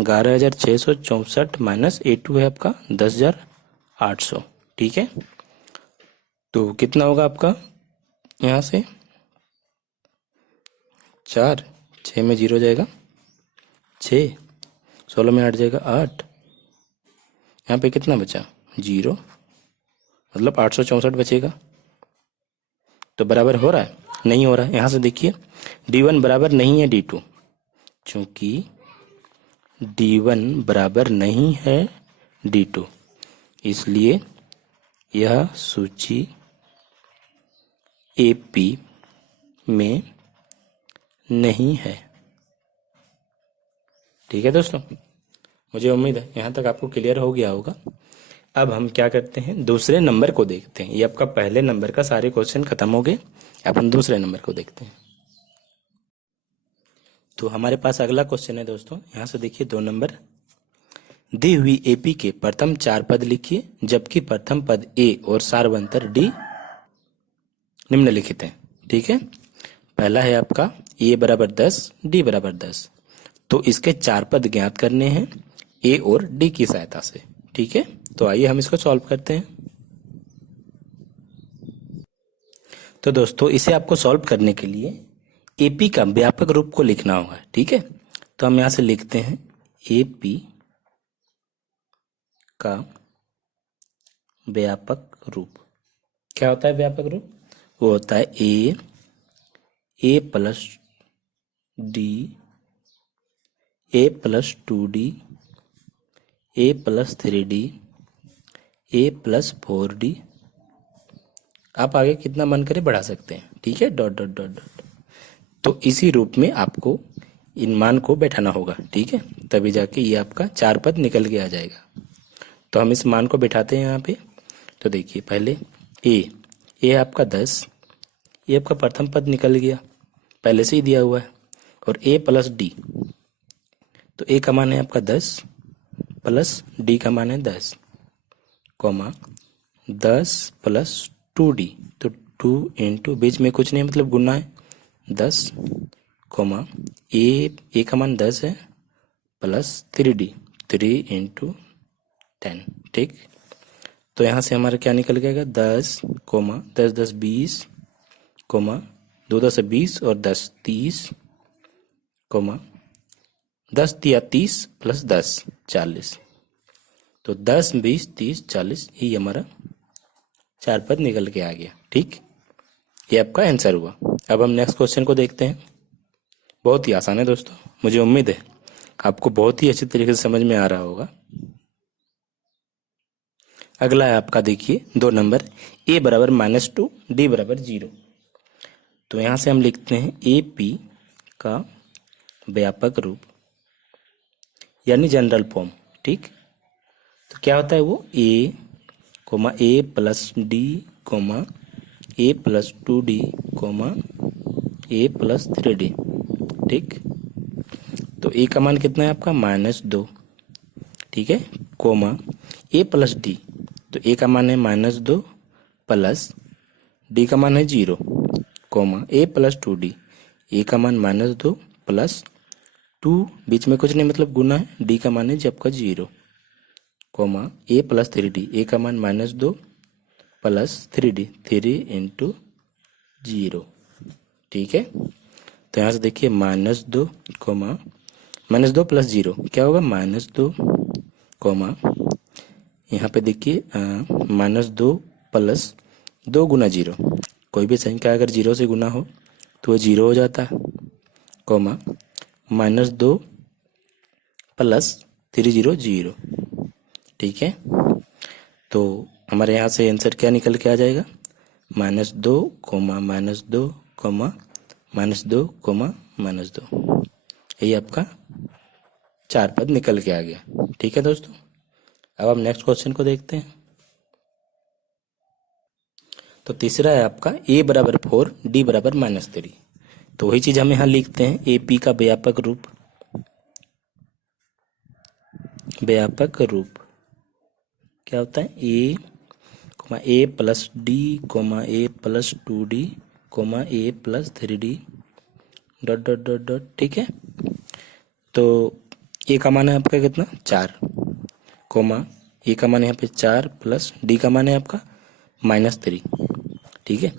11,664 माइनस A2 है आपका 10,800, ठीक है। तो कितना होगा आपका यहाँ से 4 6 में 0 जाएगा 6, 16 में 8 जाएगा 8, यहाँ पे कितना बचा 0, मतलब 864 बचेगा। तो बराबर हो रहा है, नहीं हो रहा है। यहाँ से देखिए D1 बराबर नहीं है D2, चूंकि D1 बराबर नहीं है D2, इसलिए यह सूची AP में नहीं है, ठीक है दोस्तों। मुझे उम्मीद है यहाँ तक आपको क्लियर हो गया होगा। अब हम क्या करते हैं दूसरे नंबर को देखते हैं। ये आपका पहले नंबर का सारे क्वेश्चन खत्म हो गए, अब हम दूसरे नंबर को देखते हैं। तो हमारे पास अगला क्वेश्चन है दोस्तों, यहाँ से देखिए 2 नंबर, दी हुई AP के प्रथम 4 पद लिखिए जबकि प्रथम पद A और सार्वंतर D निम्नलिखित है, ठीक है। पहला है आपका A बराबर 10, D बराबर 10। तो इसके 4 पद ज्ञात करने हैं A और D की सहायता से, ठीक है। तो आइए हम इसको सॉल्व करते हैं। तो दोस्तों इसे आपको सॉल्व करने के लिए एपी का व्यापक रूप को लिखना होगा। ठीक है, तो हम यहां से लिखते हैं एपी का व्यापक रूप। क्या होता है व्यापक रूप? वो होता है A plus D, A plus 2D, A plus 3D, A plus 4D। आप आगे कितना मन करे बढ़ा सकते हैं। ठीक है, डॉट डॉट डॉट डॉट। तो इसी रूप में आपको इन मान को बैठाना होगा। ठीक है, तभी जाके ये आपका 4 पद निकल के आ जाएगा। तो हम इस मान को बैठाते हैं यहाँ पे। तो देखिए पहले ए आपका 10, ये आपका प्रथम पद निकल गया, पहले से ही दिया हुआ है। और ए प्लस डी, तो ए का मान है आपका 10 प्लस डी का मान है 10, कॉमा 10 प्लस 2D, तो 2 इंटू बीच में कुछ नहीं मतलब गुना है 10, कॉमा ए का मान 10 है प्लस 3D, 3 इंटू 10। ठीक, तो यहाँ से हमारा क्या निकल जाएगा 10, कोमा 10 10 20, कोमा 2 10 20 और 10 30, कोमा 10 दिया 30 प्लस 10 40। तो 10 20 30 40 यही हमारा 4 पद निकल के आ गया। ठीक, ये आपका आंसर हुआ। अब हम नेक्स्ट क्वेश्चन को देखते हैं। बहुत ही आसान है दोस्तों, मुझे उम्मीद है आपको बहुत ही अच्छी तरीके से समझ में आ रहा होगा। अगला है आपका, देखिए 2 नंबर, a बराबर -2 d बराबर 0। तो यहां से हम लिखते हैं ए पी का व्यापक रूप यानी जनरल फॉर्म। ठीक, तो क्या होता है वो ए plus D, A plus 2D, A plus 3D। ठीक, तो ए का मान कितना है आपका -2। ठीक है, कोमा ए प्लस डी, तो ए का मान है -2 प्लस डी का मान है 0, कोमा ए प्लस 2D, ए का मान -2 प्लस 2 बीच में कुछ नहीं मतलब गुना है, डी का मान है जब का 0, कोमा ए प्लस 3D, ए का मान -2 प्लस 3D, 3 इंटू 0। ठीक है, तो यहाँ से देखिए -2 कोमा -2 प्लस 0 क्या होगा -2, कोमा यहाँ पे देखिए -2 प्लस 2 गुना 0, कोई भी संख्या अगर 0 से गुना हो तो वो 0 हो जाता है, कोमा -2 प्लस 3 0 0। ठीक है, तो हमारे यहाँ से आंसर क्या निकल के आ जाएगा -2 कोमा -2 कोमा -2 कोमा -2। यही आपका 4 पद निकल के आ गया। ठीक है दोस्तों, अब हम नेक्स्ट क्वेश्चन को देखते हैं। तो तीसरा है आपका a बराबर 4 d बराबर -3। तो वही चीज हम यहाँ लिखते हैं ए पी का व्यापक रूप। व्यापक रूप क्या होता है A plus D, A plus 2D, A plus 3D, dot dot dot dot. ठीक है, तो ए का मान है आपका कितना 4, ए का मान यहाँ पे 4 प्लस डी का मान है आपका -3। ठीक है,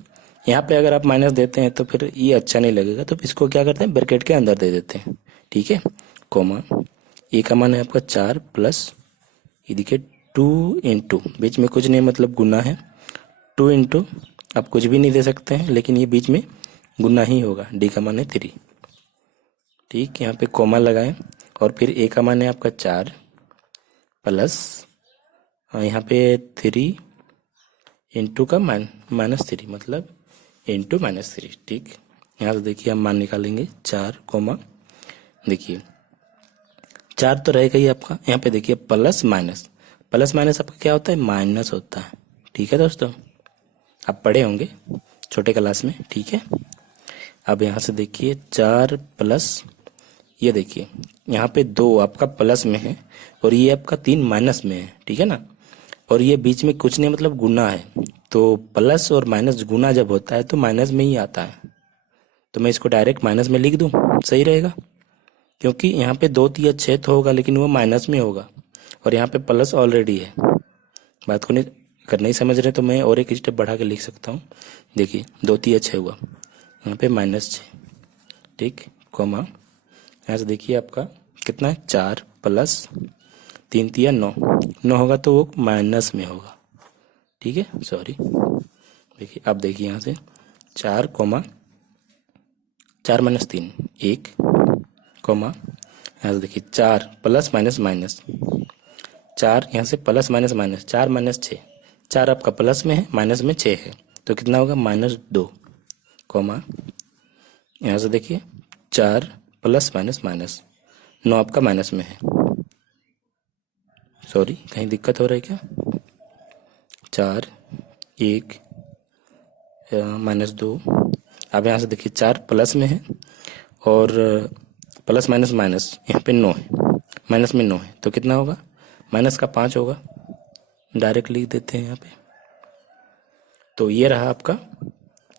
यहाँ पे अगर आप माइनस देते हैं तो फिर ये अच्छा नहीं लगेगा, तो इसको क्या करते हैं ब्रैकेट के अंदर दे देते हैं। ठीक है, कोमा ए का मान है आपका 4 प्लस ये देखिए 2 इंटू बीच में कुछ नहीं मतलब गुना है, 2 इंटू आप कुछ भी नहीं दे सकते हैं लेकिन ये बीच में गुना ही होगा, डी का मान है 3। ठीक, यहाँ पे कोमा लगाएं और फिर ए का मान है आपका 4 प्लस यहाँ पे 3 इंटू का -3 मतलब इंटू -3। ठीक, यहाँ से देखिए हम मान निकालेंगे 4 कोमा देखिए 4 तो रहेगा ही आपका, यहाँ पे देखिए प्लस माइनस आपका क्या होता है माइनस होता है। ठीक है दोस्तों, आप पढ़े होंगे छोटे क्लास में। ठीक है, अब यहाँ से देखिए 4 प्लस ये देखिए यहाँ पे 2 आपका प्लस में है और ये आपका 3 माइनस में है। ठीक है ना, और ये बीच में कुछ नहीं मतलब गुना है, तो प्लस और माइनस गुना जब होता है तो माइनस में ही आता है, तो मैं इसको डायरेक्ट माइनस में लिख दूं, सही रहेगा, क्योंकि यहाँ पे 2 3 6 तो होगा लेकिन वो माइनस में होगा और यहाँ पे प्लस ऑलरेडी है। बात को नहीं अगर नहीं समझ रहे तो मैं और एक स्टेप बढ़ा के लिख सकता हूँ। देखिए 2 3 6 हुआ, यहाँ पे -6 ठीक, कोमा यहाँ से देखिए आपका कितना है 4 प्लस 3 तिया 9, 9 होगा तो वो माइनस में होगा। ठीक है, सॉरी, देखिए अब देखिए यहाँ से 4 कोमा 4 माइनस 3 1, कोमा यहाँ से देखिए 4 प्लस माइनस माइनस 4, यहाँ से प्लस माइनस माइनस 4 माइनस 6, 4 आपका प्लस में है, माइनस में 6 है, तो कितना होगा -2, कोमा यहाँ से देखिए 4 प्लस माइनस माइनस 9 आपका माइनस में है, सॉरी कहीं दिक्कत हो रहा है क्या, 4 1 -2। अब यहाँ से देखिए 4 प्लस में है और प्लस माइनस माइनस यहाँ पे 9 है, माइनस में 9 है, तो कितना होगा माइनस का 5 होगा, डायरेक्ट लिख देते हैं यहाँ पे। तो ये रहा आपका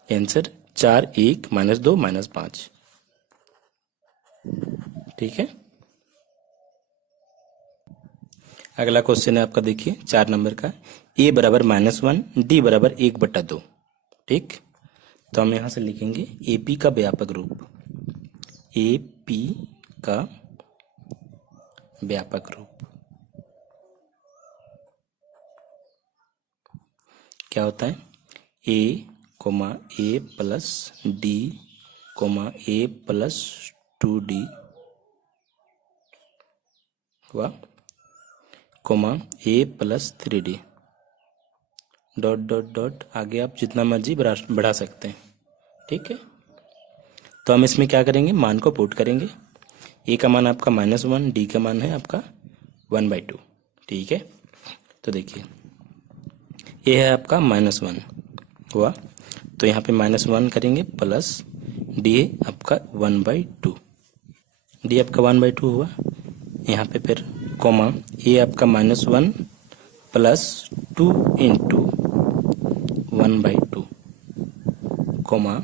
आंसर 4 1 -2 -5। ठीक है, अगला क्वेश्चन है आपका, देखिए 4 नंबर का, a बराबर -1 d बराबर 1/2। ठीक, तो हम यहां से लिखेंगे AP का व्यापक रूप, AP का व्यापक रूप क्या होता है, a, a plus d, a plus 2d हुआ, a plus 3d, dot dot dot, आगे आप जितना मर्जी बढ़ा सकते हैं। ठीक है, तो हम इसमें क्या करेंगे, मान को पुट करेंगे, a का मान आपका -1, d का मान है आपका 1/2। ठीक है, तो देखिए a है आपका -1 हुआ, तो यहाँ पे -1 करेंगे, प्लस d है आपका 1/2, d आपका 1/2 हुआ, यहाँ पे फिर कोमा a आपका -1 प्लस 2 इंटू 1/2, कोमा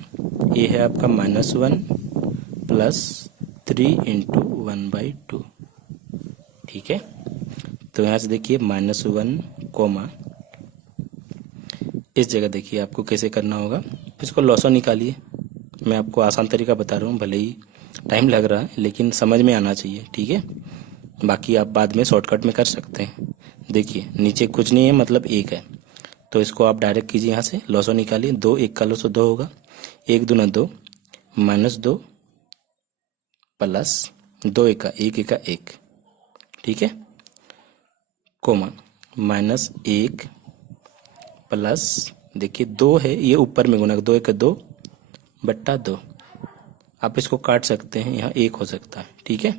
a है आपका -1 प्लस 3 इंटू 1/2। ठीक है, तो यहाँ से देखिए -1 कोमा, इस जगह देखिए आपको कैसे करना होगा, इसको लॉसो निकालिए, मैं आपको आसान तरीका बता रहा हूँ, भले ही टाइम लग रहा है लेकिन समझ में आना चाहिए। ठीक है, बाकी आप बाद में शॉर्टकट में कर सकते हैं। देखिए नीचे कुछ नहीं है, मतलब 1 है, तो इसको आप डायरेक्ट कीजिए, यहाँ से लॉसो निकालिए, 2 1 का लॉसो 2 होगा, 1 दूना 2 -2 प्लस 2 1 का 1। ठीक है, कोमा -1 प्लस देखिए 2 है, ये ऊपर में गुना 2 1 2/2, आप इसको काट सकते हैं, यहाँ 1 हो सकता है। ठीक है,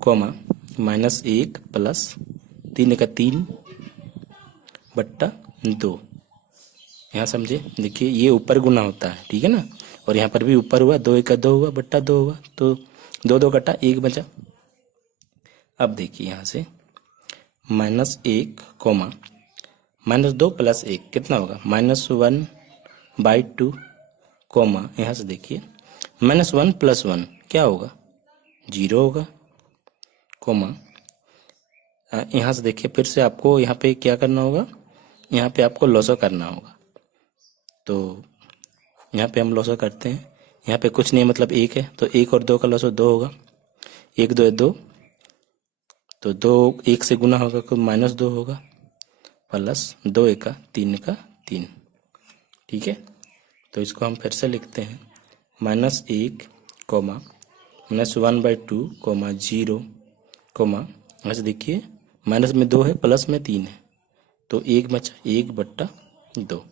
कोमा -1 प्लस 3 1 3/2, यहाँ समझे, देखिए ये ऊपर गुना होता है। ठीक है ना, और यहाँ पर भी ऊपर हुआ, 2 1 2 हुआ, 2 हुआ, तो 2 2 कटा 1 बचा। अब देखिए यहाँ से -1 कोमा -2 प्लस 1 कितना होगा, -1/2, कोमा यहाँ से देखिए -1 प्लस 1 क्या होगा, 0 होगा, कोमा यहाँ से देखिए फिर से आपको यहाँ पे क्या करना होगा, यहाँ पे आपको लॉसो करना होगा, तो यहाँ पे हम लॉसो करते हैं, यहाँ पे कुछ नहीं मतलब 1 है, तो 1 और 2 का लॉसो 2 होगा, 1 2 2, तो 2 1 से गुना होगा तो -2 होगा, प्लस 2 1 का 3। ठीक है, तो इसको हम फिर से लिखते हैं, -1 कोमा -1/2 कोमा 0 कोमा, ऐसे देखिए माइनस में 2 है, प्लस में 3 है, तो 1 बचा, 1/2,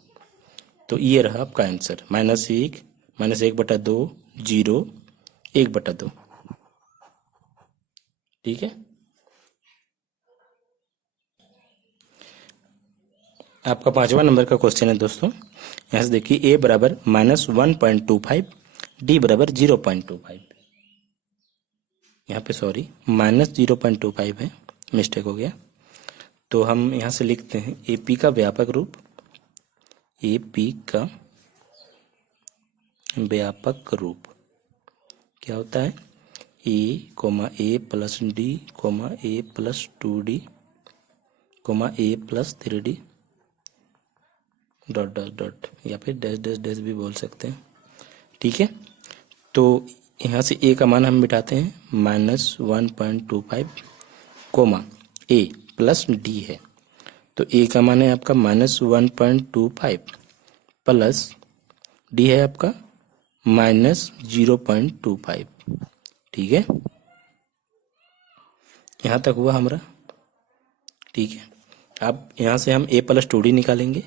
तो ये रहा आपका आंसर, -1 -1/2 0 1/2। ठीक है, आपका 5वां नंबर का क्वेश्चन है दोस्तों, यहाँ से देखिए a बराबर -1.25, d बराबर 0.25, यहाँ पे सॉरी -0.25 है, मिस्टेक हो गया, तो हम यहाँ से लिखते हैं AP का व्यापक रूप, AP का व्यापक रूप क्या होता है, a plus d a plus 2d a plus 3d dot dot dot, या फिर डैश डैश डैश भी बोल सकते हैं। ठीक है, तो यहाँ से ए का मान हम मिटाते हैं, -1.25 कोमा ए प्लस डी है। तो ए का मान है आपका -1.25 प्लस डी है आपका -0.25। ठीक है, यहाँ तक हुआ हमारा। ठीक है, अब यहाँ से हम a प्लस 2d निकालेंगे।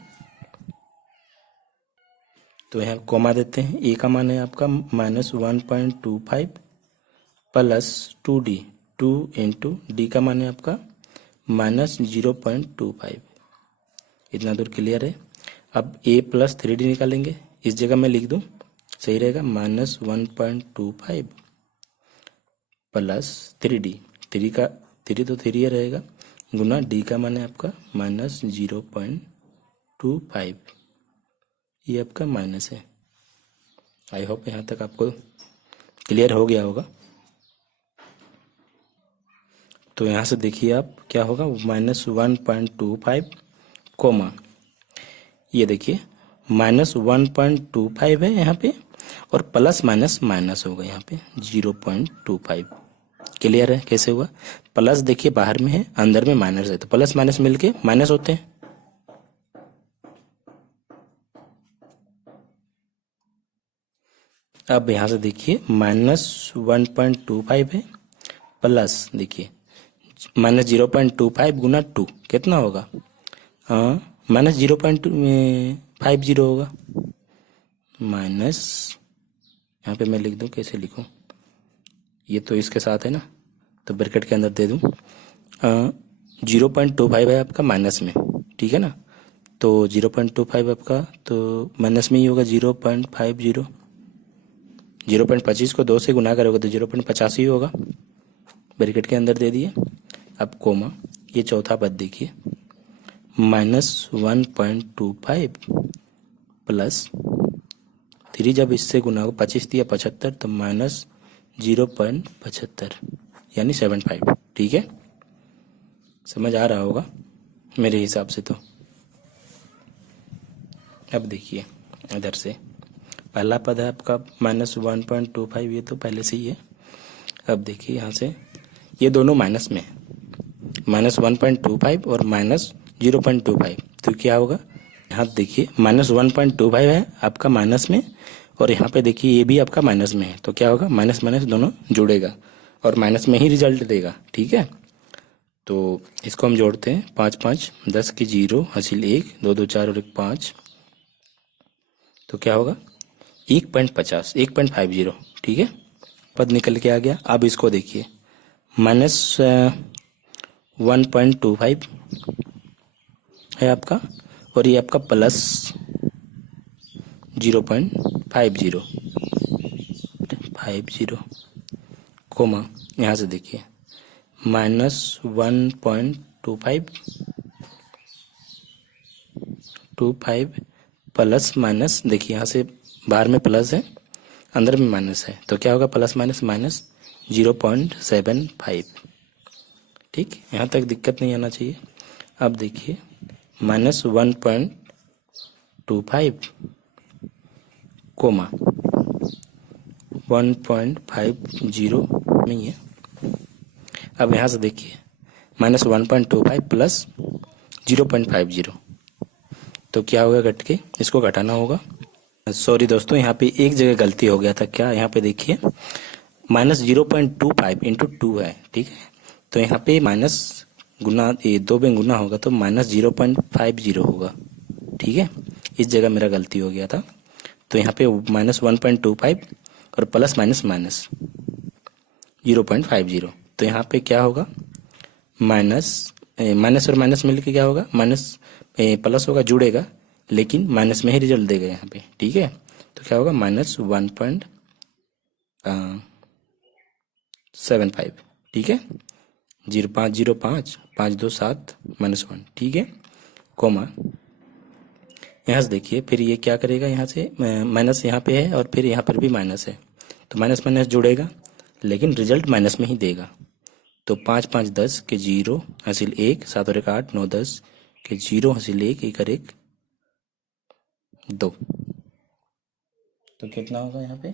तो यहाँ कोमा देते हैं, a का मान है आपका -1.25 प्लस 2d, 2 इंटू डी का मान है आपका -0.25। इतना दूर क्लियर है। अब a प्लस 3d निकालेंगे, इस जगह मैं लिख दूँ, सही रहेगा, -1.25 प्लस 3d, 3 तो 3 रहेगा, गुना डी का मान है आपका -0.25। ये आपका माइनस है। आई होप यहाँ तक आपको क्लियर हो गया होगा। तो यहाँ से देखिए आप क्या होगा, -1.25 कोमा, ये देखिए -1.25 है यहाँ पे, और प्लस माइनस माइनस होगा यहाँ पे 0.25। क्लियर है कैसे हुआ? प्लस देखिए बाहर में है, अंदर में माइनस है, तो प्लस माइनस मिलके माइनस होते हैं। अब यहाँ से देखिए -1.25 है, प्लस देखिए -0.25 गुना 2 कितना होगा, -0.50 होगा, माइनस, यहाँ पे मैं लिख दूँ, कैसे लिखूँ, ये तो इसके साथ है ना, तो ब्रैकेट के अंदर दे दूँ, 0.25 है आपका माइनस में, ठीक है ना, तो 0.25 आपका तो माइनस में ही होगा, 0.50, 0.25 को 2 से गुना करोगे तो 0.85 ही होगा, ब्रैकेट के अंदर दे दिए। अब कोमा, ये चौथा पद देखिए, -1.25 प्लस 3, जब इससे गुना हो 25 दिया 75, तो -0.75 यानी 75। ठीक है, समझ आ रहा होगा मेरे हिसाब से। तो अब देखिए इधर से पहला पद है आपका -1.25, ये तो पहले से ही है। अब देखिए यहाँ से ये दोनों माइनस में है, -1.25 और -0.25, तो क्या होगा, यहाँ देखिए -1.25 है आपका माइनस में, और यहाँ पे देखिए ये भी आपका माइनस में है, तो क्या होगा, माइनस माइनस दोनों जुड़ेगा और माइनस में ही रिजल्ट देगा। ठीक है, तो इसको हम जोड़ते हैं, 5 5 10 की 0 हासिल 1, 2 2 4 और 1 5, तो क्या होगा 1.50, 1.50। ठीक है, पद निकल के आ गया। अब इसको देखिए, -1.25 है आपका, और ये आपका प्लस 0.50 कोमा, यहाँ से देखिए -1.25 प्लस माइनस, देखिए यहाँ से बाहर में प्लस है, अंदर में माइनस है, तो क्या होगा, प्लस माइनस माइनस 0.75। ठीक, यहाँ तक दिक्कत नहीं आना चाहिए। अब देखिए -1.25 कोमा 1.50 नहीं है। अब यहाँ से देखिए -1.25 प्लस 0.50, तो क्या होगा, घट के इसको घटाना होगा। सॉरी दोस्तों, यहाँ पे एक जगह गलती हो गया था। क्या, यहाँ पे देखिए -0.25 इंटू 2 है, ठीक है, तो यहाँ पे माइनस गुना 2 में गुना होगा तो -0.50 होगा। ठीक है, इस जगह मेरा गलती हो गया था, तो यहाँ पे -1.25 और प्लस माइनस माइनस 0.50, तो यहाँ पे क्या होगा, माइनस माइनस और माइनस मिलके क्या होगा, माइनस प्लस होगा, जुड़ेगा, लेकिन माइनस में ही रिजल्ट देगा यहाँ पे। ठीक है, तो क्या होगा, -1.75। ठीक है, 0505 527 -1। ठीक है, कोमा, यहाँ से देखिए फिर ये क्या करेगा, यहाँ से माइनस यहाँ पे है और फिर यहाँ पर भी माइनस है, तो माइनस माइनस जुड़ेगा, लेकिन रिजल्ट माइनस में ही देगा। तो 5 5 10 के 0 हासिल 1, 7 और 1 8 9 10 के 0 हासिल 1 1 और 1 2, तो कितना होगा यहाँ पे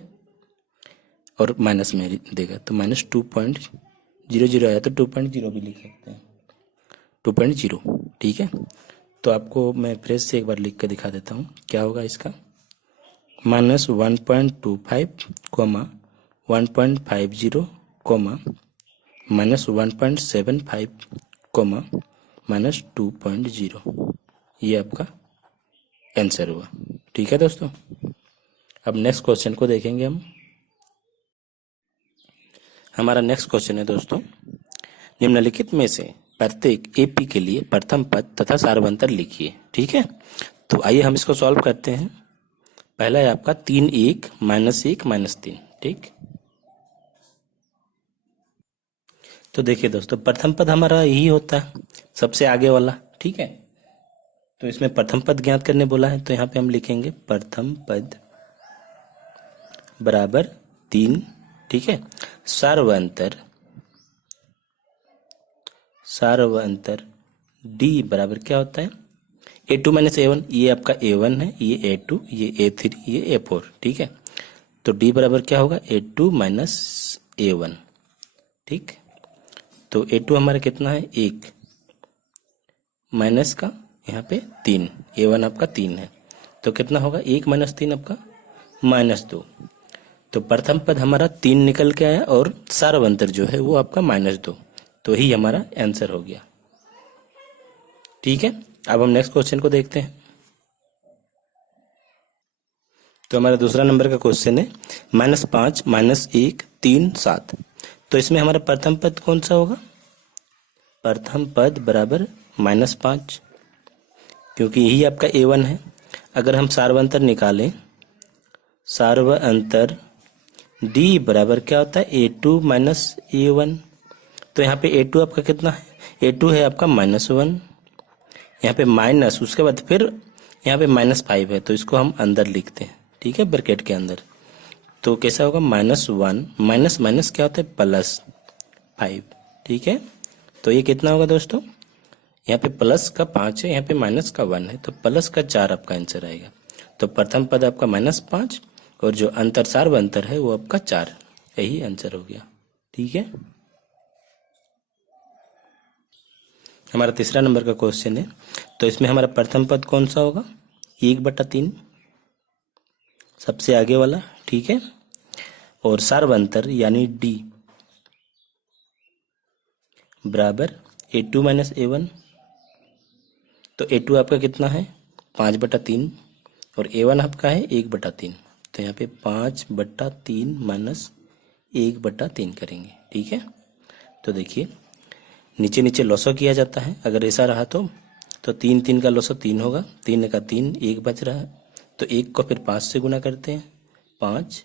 और माइनस में देगा तो -2.00 आया तो 2.0 भी लिख सकते हैं, 2.0। ठीक है, तो आपको मैं फिर से एक बार लिख के दिखा देता हूँ क्या होगा इसका। -1.25 कोमा 1.50 कोमा -1.75 कोमा -2.0, ये आपका आंसर हुआ। ठीक है दोस्तों, अब नेक्स्ट क्वेश्चन को देखेंगे हम। हमारा नेक्स्ट क्वेश्चन है दोस्तों, निम्नलिखित में से प्रत्येक एपी के लिए प्रथम पद तथा सार्वंतर लिखिए। ठीक है, तो आइए हम इसको सॉल्व करते हैं। पहला है आपका 3 1 -1 -3। ठीक, तो देखिए दोस्तों, प्रथम पद हमारा यही होता है, सबसे आगे वाला। ठीक है, तो इसमें प्रथम पद ज्ञात करने बोला है, तो यहाँ पे हम लिखेंगे प्रथम पद बराबर 3। ठीक है, सार्वंतर डी बराबर क्या होता है, A2 - A1। ये आपका A1 है, ये A2, ये A3, ये A4। ठीक है, तो D बराबर क्या होगा, A2 - A1। ठीक, तो A2 हमारा कितना है, 1 माइनस का यहाँ पे 3, A1 आपका 3 है, तो कितना होगा, 1 - 3 आपका -2। तो प्रथम पद हमारा 3 निकल के आया और सार्वंतर जो है वो आपका -2, तो ही हमारा आंसर हो गया। ठीक है, अब हम नेक्स्ट क्वेश्चन को देखते हैं। तो हमारा दूसरा नंबर का क्वेश्चन है -5 -1 3 7। तो इसमें हमारा प्रथम पद कौन सा होगा, प्रथम पद बराबर -5, क्योंकि यही आपका A1 है। अगर हम सार्वंतर निकालें, सार्वंतर D बराबर क्या होता है, A2 - A1। तो यहाँ पे A2 आपका कितना है, A2 है आपका -1, यहाँ पे माइनस, उसके बाद फिर यहाँ पे -5 है, तो इसको हम अंदर लिखते हैं। ठीक है, ब्रैकेट के अंदर, तो कैसा होगा, -1 माइनस माइनस क्या होता है, +5। ठीक है, तो ये कितना होगा दोस्तों, यहाँ पे प्लस का 5 है, यहाँ पे माइनस का 1 है, तो प्लस का 4 आपका आंसर आएगा। तो प्रथम पद आपका -5 और जो अंतर सार्वंतर है वो आपका 4, यही आंसर हो गया। ठीक है, हमारा तीसरा नंबर का क्वेश्चन है, तो इसमें हमारा प्रथम पद कौन सा होगा, 1/3, सबसे आगे वाला। ठीक है, और सार्वंतर यानी D बराबर A2 - A1। तो A2 आपका कितना है, 5/3 और A1 आपका है 1/3, तो यहाँ पे 5/3 माइनस 1/3 करेंगे। ठीक है, तो देखिए नीचे नीचे लॉसो किया जाता है, अगर ऐसा रहा तो 3 3 का लॉसो 3 होगा, 3 का 3, 1 बच रहा है, तो 1 को फिर 5 से गुना करते हैं, 5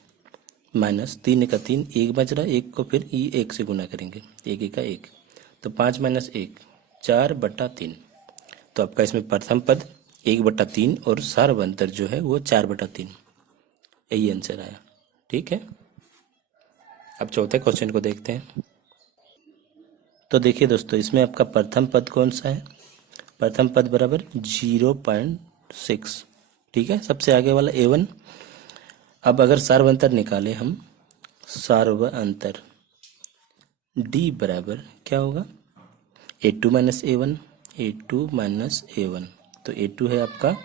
माइनस 3 का 3, 1 बच रहा है, 1 को फिर 1 से गुना करेंगे, 1 का 1, तो 5 - 1 4/3। तो आपका इसमें प्रथम पद 1/3 और सार्वंतर जो है वो 4/3, यही आंसर आया। ठीक है, अब चौथे क्वेश्चन को देखते हैं। तो देखिए दोस्तों, इसमें आपका प्रथम पद कौन सा है, प्रथम पद बराबर 0.6। ठीक है, सबसे आगे वाला A1। अब अगर सार्वंतर निकाले हम, सार्वंतर D बराबर क्या होगा, A2 - A1, A2 - A1। तो A2 है आपका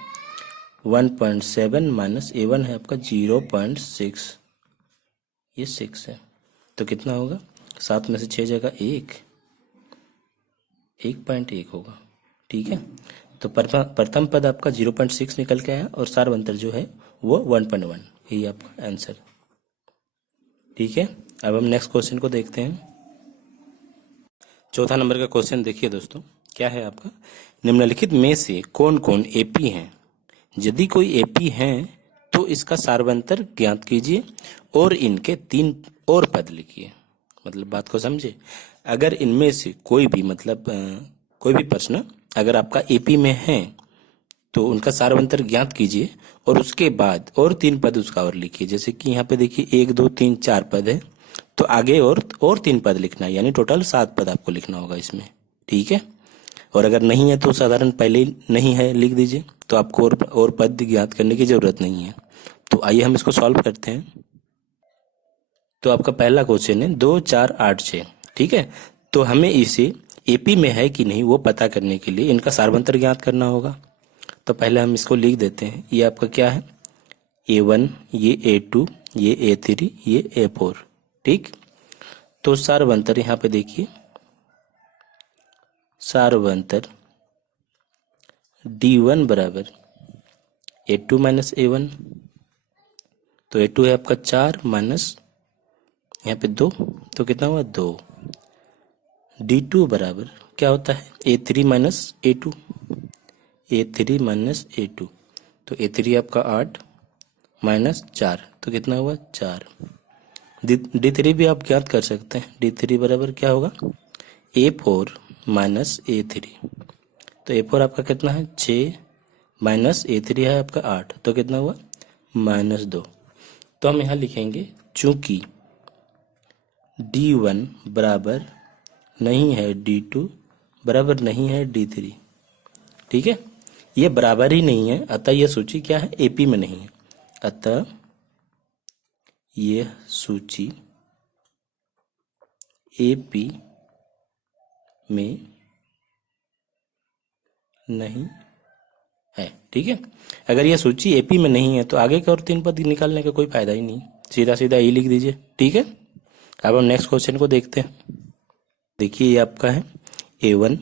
1.7 माइनस A1 है आपका 0.6, ये 6 है, तो कितना होगा, 7 में से 6 जगह 1.1 होगा। ठीक है, तो प्रथम पद आपका 0.6 निकल के आया और सार्वंतर जो है वो 1.1, यही आपका आंसर। ठीक है, अब हम नेक्स्ट क्वेश्चन को देखते हैं। चौथा नंबर का क्वेश्चन देखिए दोस्तों, क्या है आपका, निम्नलिखित में से कौन कौन एपी हैं, यदि कोई एपी हैं तो इसका सार्वंतर ज्ञात कीजिए और इनके 3 और पद लिखिए। मतलब बात को समझे, अगर इनमें से कोई भी कोई भी प्रश्न अगर आपका एपी में है तो उनका सार्वंतर ज्ञात कीजिए और उसके बाद और 3 पद उसका और लिखिए। जैसे कि यहाँ पे देखिए 1 2 3 4 पद है, तो आगे और 3 पद लिखना है, यानी टोटल 7 पद आपको लिखना होगा इसमें। ठीक है, और अगर नहीं है तो साधारण पहले ही नहीं है लिख दीजिए, तो आपको और पद ज्ञात करने की जरूरत नहीं है। तो आइए हम इसको सॉल्व करते हैं। तो आपका पहला क्वेश्चन है 2 4 8 6, ठीक है। तो हमें इसे एपी में है कि नहीं वो पता करने के लिए इनका सार्वंतर ज्ञात करना होगा। तो पहले हम इसको लिख देते हैं। ये आपका क्या है, A1, ये A2, ये A3, ये A4, ठीक। तो सार्वंतर यहाँ पे देखिए, सार्वंतर D1 बराबर A2 माइनस A1, तो A2 है आपका 4 माइनस यहाँ पे 2, तो कितना हुआ 2। D2 बराबर क्या होता है A3 minus A2, A3 minus A2, तो A3 आपका 8 माइनस 4, तो कितना हुआ 4। D3 भी आप ज्ञात कर सकते हैं। D3 बराबर क्या होगा A4 माइनस A3, तो A4 आपका कितना है 6 माइनस A3 है आपका 8, तो कितना हुआ -2। तो हम यहाँ लिखेंगे चूंकि D1 बराबर नहीं है D2 बराबर नहीं है D3, ठीक है। ये बराबर ही नहीं है, अतः यह सूची क्या है एपी में नहीं है। अतः यह सूची एपी में नहीं है, ठीक है। अगर यह सूची एपी में नहीं है तो आगे के और 3 पद निकालने का कोई फायदा ही नहीं, सीधा सीधा ई लिख दीजिए, ठीक है। अब हम नेक्स्ट क्वेश्चन को देखते हैं। देखिए ये आपका है A1,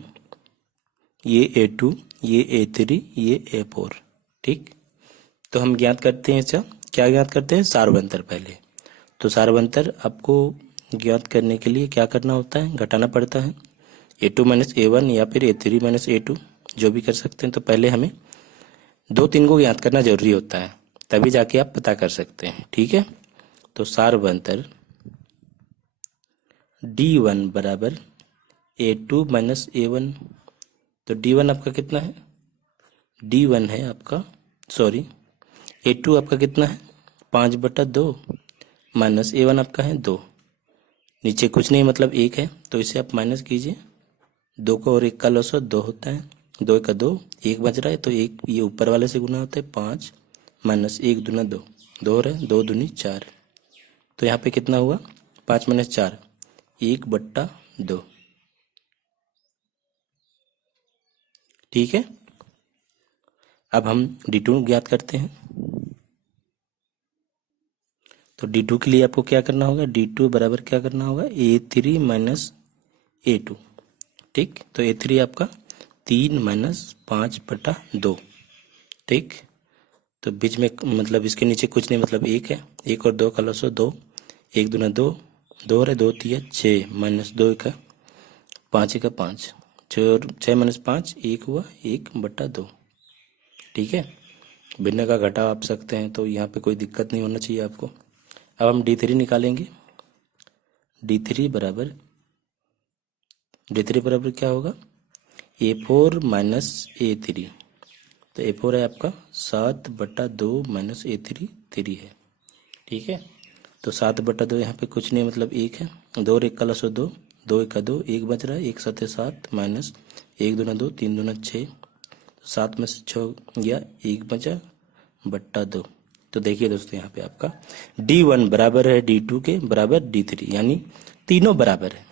ये A2, ये A3, ये A4, ठीक। तो हम ज्ञात करते हैं इसका, क्या ज्ञात करते हैं सार्वंतर पहले। तो सार्वंतर आपको ज्ञात करने के लिए क्या करना होता है, घटाना पड़ता है A2 माइनस A1 या फिर A3 माइनस A2, जो भी कर सकते हैं। तो पहले हमें 2 3 को ज्ञात करना जरूरी होता है, तभी जाके आप पता कर सकते हैं, ठीक है। तो सार्वंतर D1 बराबर A2 माइनस A1, तो D1 आपका कितना है, D1 है आपका A2 आपका कितना है 5/2 माइनस A1 आपका है 2, नीचे कुछ नहीं मतलब 1 है, तो इसे आप माइनस कीजिए। 2 को और 1 का लॉस 2 होता है, 2 का 2, 1 बच रहा है, तो 1 ये ऊपर वाले से गुना होता है 5 माइनस 1 दूना 2, 2 रहे 2 दूनी 4, तो यहाँ पे कितना हुआ 5 माइनस 4 1/2, ठीक है। अब हम D2 ज्ञात करते हैं। तो D2 के लिए आपको क्या करना होगा, D2 बराबर क्या करना होगा A3 माइनस A2, ठीक। तो A3 आपका 3 माइनस 5/2, ठीक। तो बीच में मतलब इसके नीचे कुछ नहीं मतलब 1 है, 1 और 2 का लॉस 2, 1 दूना 2, 2 रहे 2 3 6 माइनस 2 का 5 का 5, 6 माइनस 5 1 हुआ 1/2, ठीक है। भिन्न का घटा आप सकते हैं, तो यहाँ पे कोई दिक्कत नहीं होना चाहिए आपको। अब हम D3 निकालेंगे। D3 बराबर क्या होगा A4 माइनस A3, तो A4 है आपका 7/2 माइनस A3 3 है, ठीक है। तो 7/2 यहाँ पे कुछ नहीं मतलब 1 है, 2 और 1 का लॉस 2, 2 1 का 2, 1 बच रहा है, 1 7 7 माइनस 1 दूना 2, 3 दूना 6, 7 में से 6 गया 1/2। तो देखिए दोस्तों यहाँ पे आपका D1 बराबर है D2 के बराबर D3, यानी तीनों बराबर है,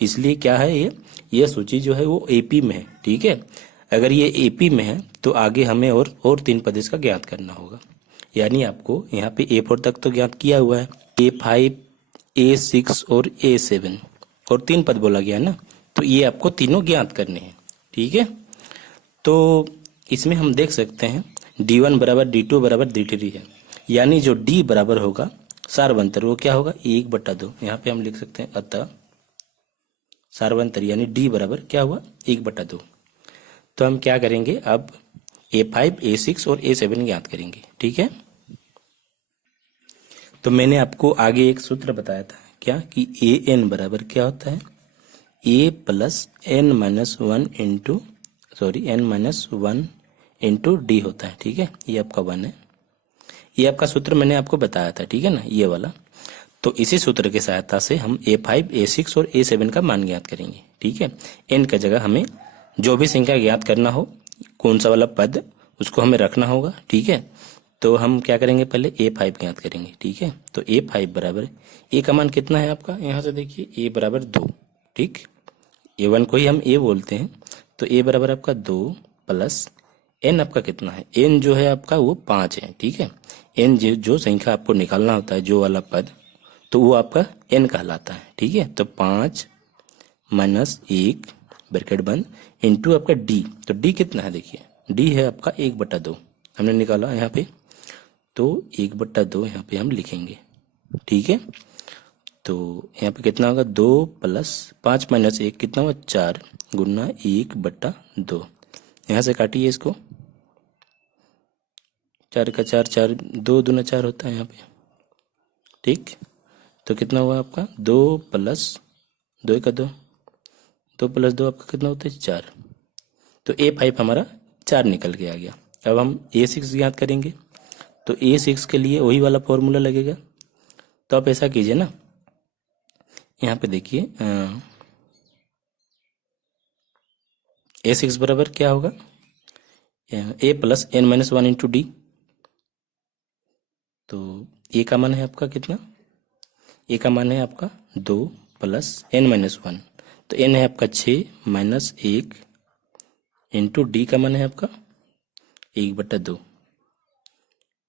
इसलिए क्या है ये सूची जो है वो एपी में है, ठीक है। अगर ये एपी में है तो आगे हमें और 3 पद इसका ज्ञात करना होगा, यानी आपको यहाँ पे A4 तक तो ज्ञात किया हुआ है, A5, A6 और A7 और 3 पद बोला गया है ना, तो ये आपको तीनों ज्ञात करने हैं, ठीक है। तो इसमें हम देख सकते हैं D1 बराबर D2 बराबर D3 है, यानी जो D बराबर होगा सार्वंतर वो क्या होगा 1/2, यहाँ पे हम लिख सकते हैं अतः सार्वंतर यानी D बराबर क्या हुआ 1/2। तो हम क्या करेंगे अब A5, A6 और A7 ज्ञात करेंगे, ठीक है। तो मैंने आपको आगे एक सूत्र बताया था क्या कि AN बराबर क्या होता है A plus N minus 1 into D होता है, ठीक है। ये आपका 1 है, ये आपका सूत्र मैंने आपको बताया था, ठीक है ना, ये वाला। तो इसी सूत्र की सहायता से हम A5, A6 और A7 का मान ज्ञात करेंगे, ठीक है। N का जगह हमें जो भी संख्या ज्ञात करना हो, कौन सा वाला पद उसको हमें रखना होगा, ठीक है। तो हम क्या करेंगे, पहले A5 ज्ञात करेंगे। ठीक है, तो A5 बराबर, A का मान कितना है आपका, यहाँ से देखिए A बराबर 2। ठीक, A1 को ही हम A बोलते हैं। तो A बराबर आपका 2 प्लस N आपका कितना है, N जो है आपका वो 5 है। ठीक है, N जो संख्या आपको निकालना होता है, जो वाला पद, तो वो आपका N कहलाता है। ठीक है, तो 5 माइनस 1 ब्रैकेट बंद इंटू आपका D। तो D कितना है, देखिए D है आपका 1/2 हमने निकाला यहाँ पे। तो 1/2 यहाँ पे हम लिखेंगे। ठीक है, तो यहाँ पे कितना होगा, 2 प्लस 5 माइनस 1 कितना हुआ, 4 गुना 1/2। यहाँ से काटिए इसको, 4 का 4, 4 2 दूना 4 होता है यहाँ पे। ठीक, तो कितना हुआ आपका, 2 प्लस 2 का 2, 2 प्लस 2 आपका कितना होता है, 4। तो A5 हमारा 4 निकल के आ गया। अब हम A6 ज्ञात करेंगे। तो A6 के लिए वही वाला फॉर्मूला लगेगा। तो आप ऐसा कीजिए ना, यहाँ पे देखिए A6 बराबर क्या होगा, A plus N minus 1 into D। तो A का मान है आपका कितना, A का मान है आपका 2 प्लस N माइनस 1। तो N है आपका 6 माइनस 1 इंटू D का मान है आपका 1/2।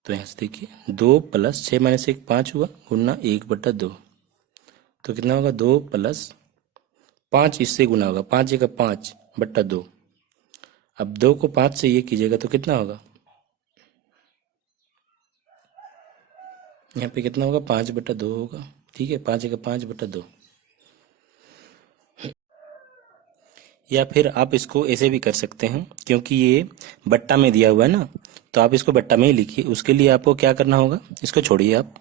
तो यहाँ से देखिए 2 प्लस 6 माइनस 1 5 हुआ गुना 1/2। तो कितना होगा, 2 प्लस 5 इससे गुना होगा, 5 का 5/2। अब 2 को 5 से ये कीजिएगा तो कितना होगा, यहाँ पे कितना होगा, 5/2 होगा। ठीक है, 5 का 5/2। या फिर आप इसको ऐसे भी कर सकते हैं, क्योंकि ये बट्टा में दिया हुआ है ना, तो आप इसको बट्टा में ही लिखिए। उसके लिए आपको क्या करना होगा, इसको छोड़िए आप,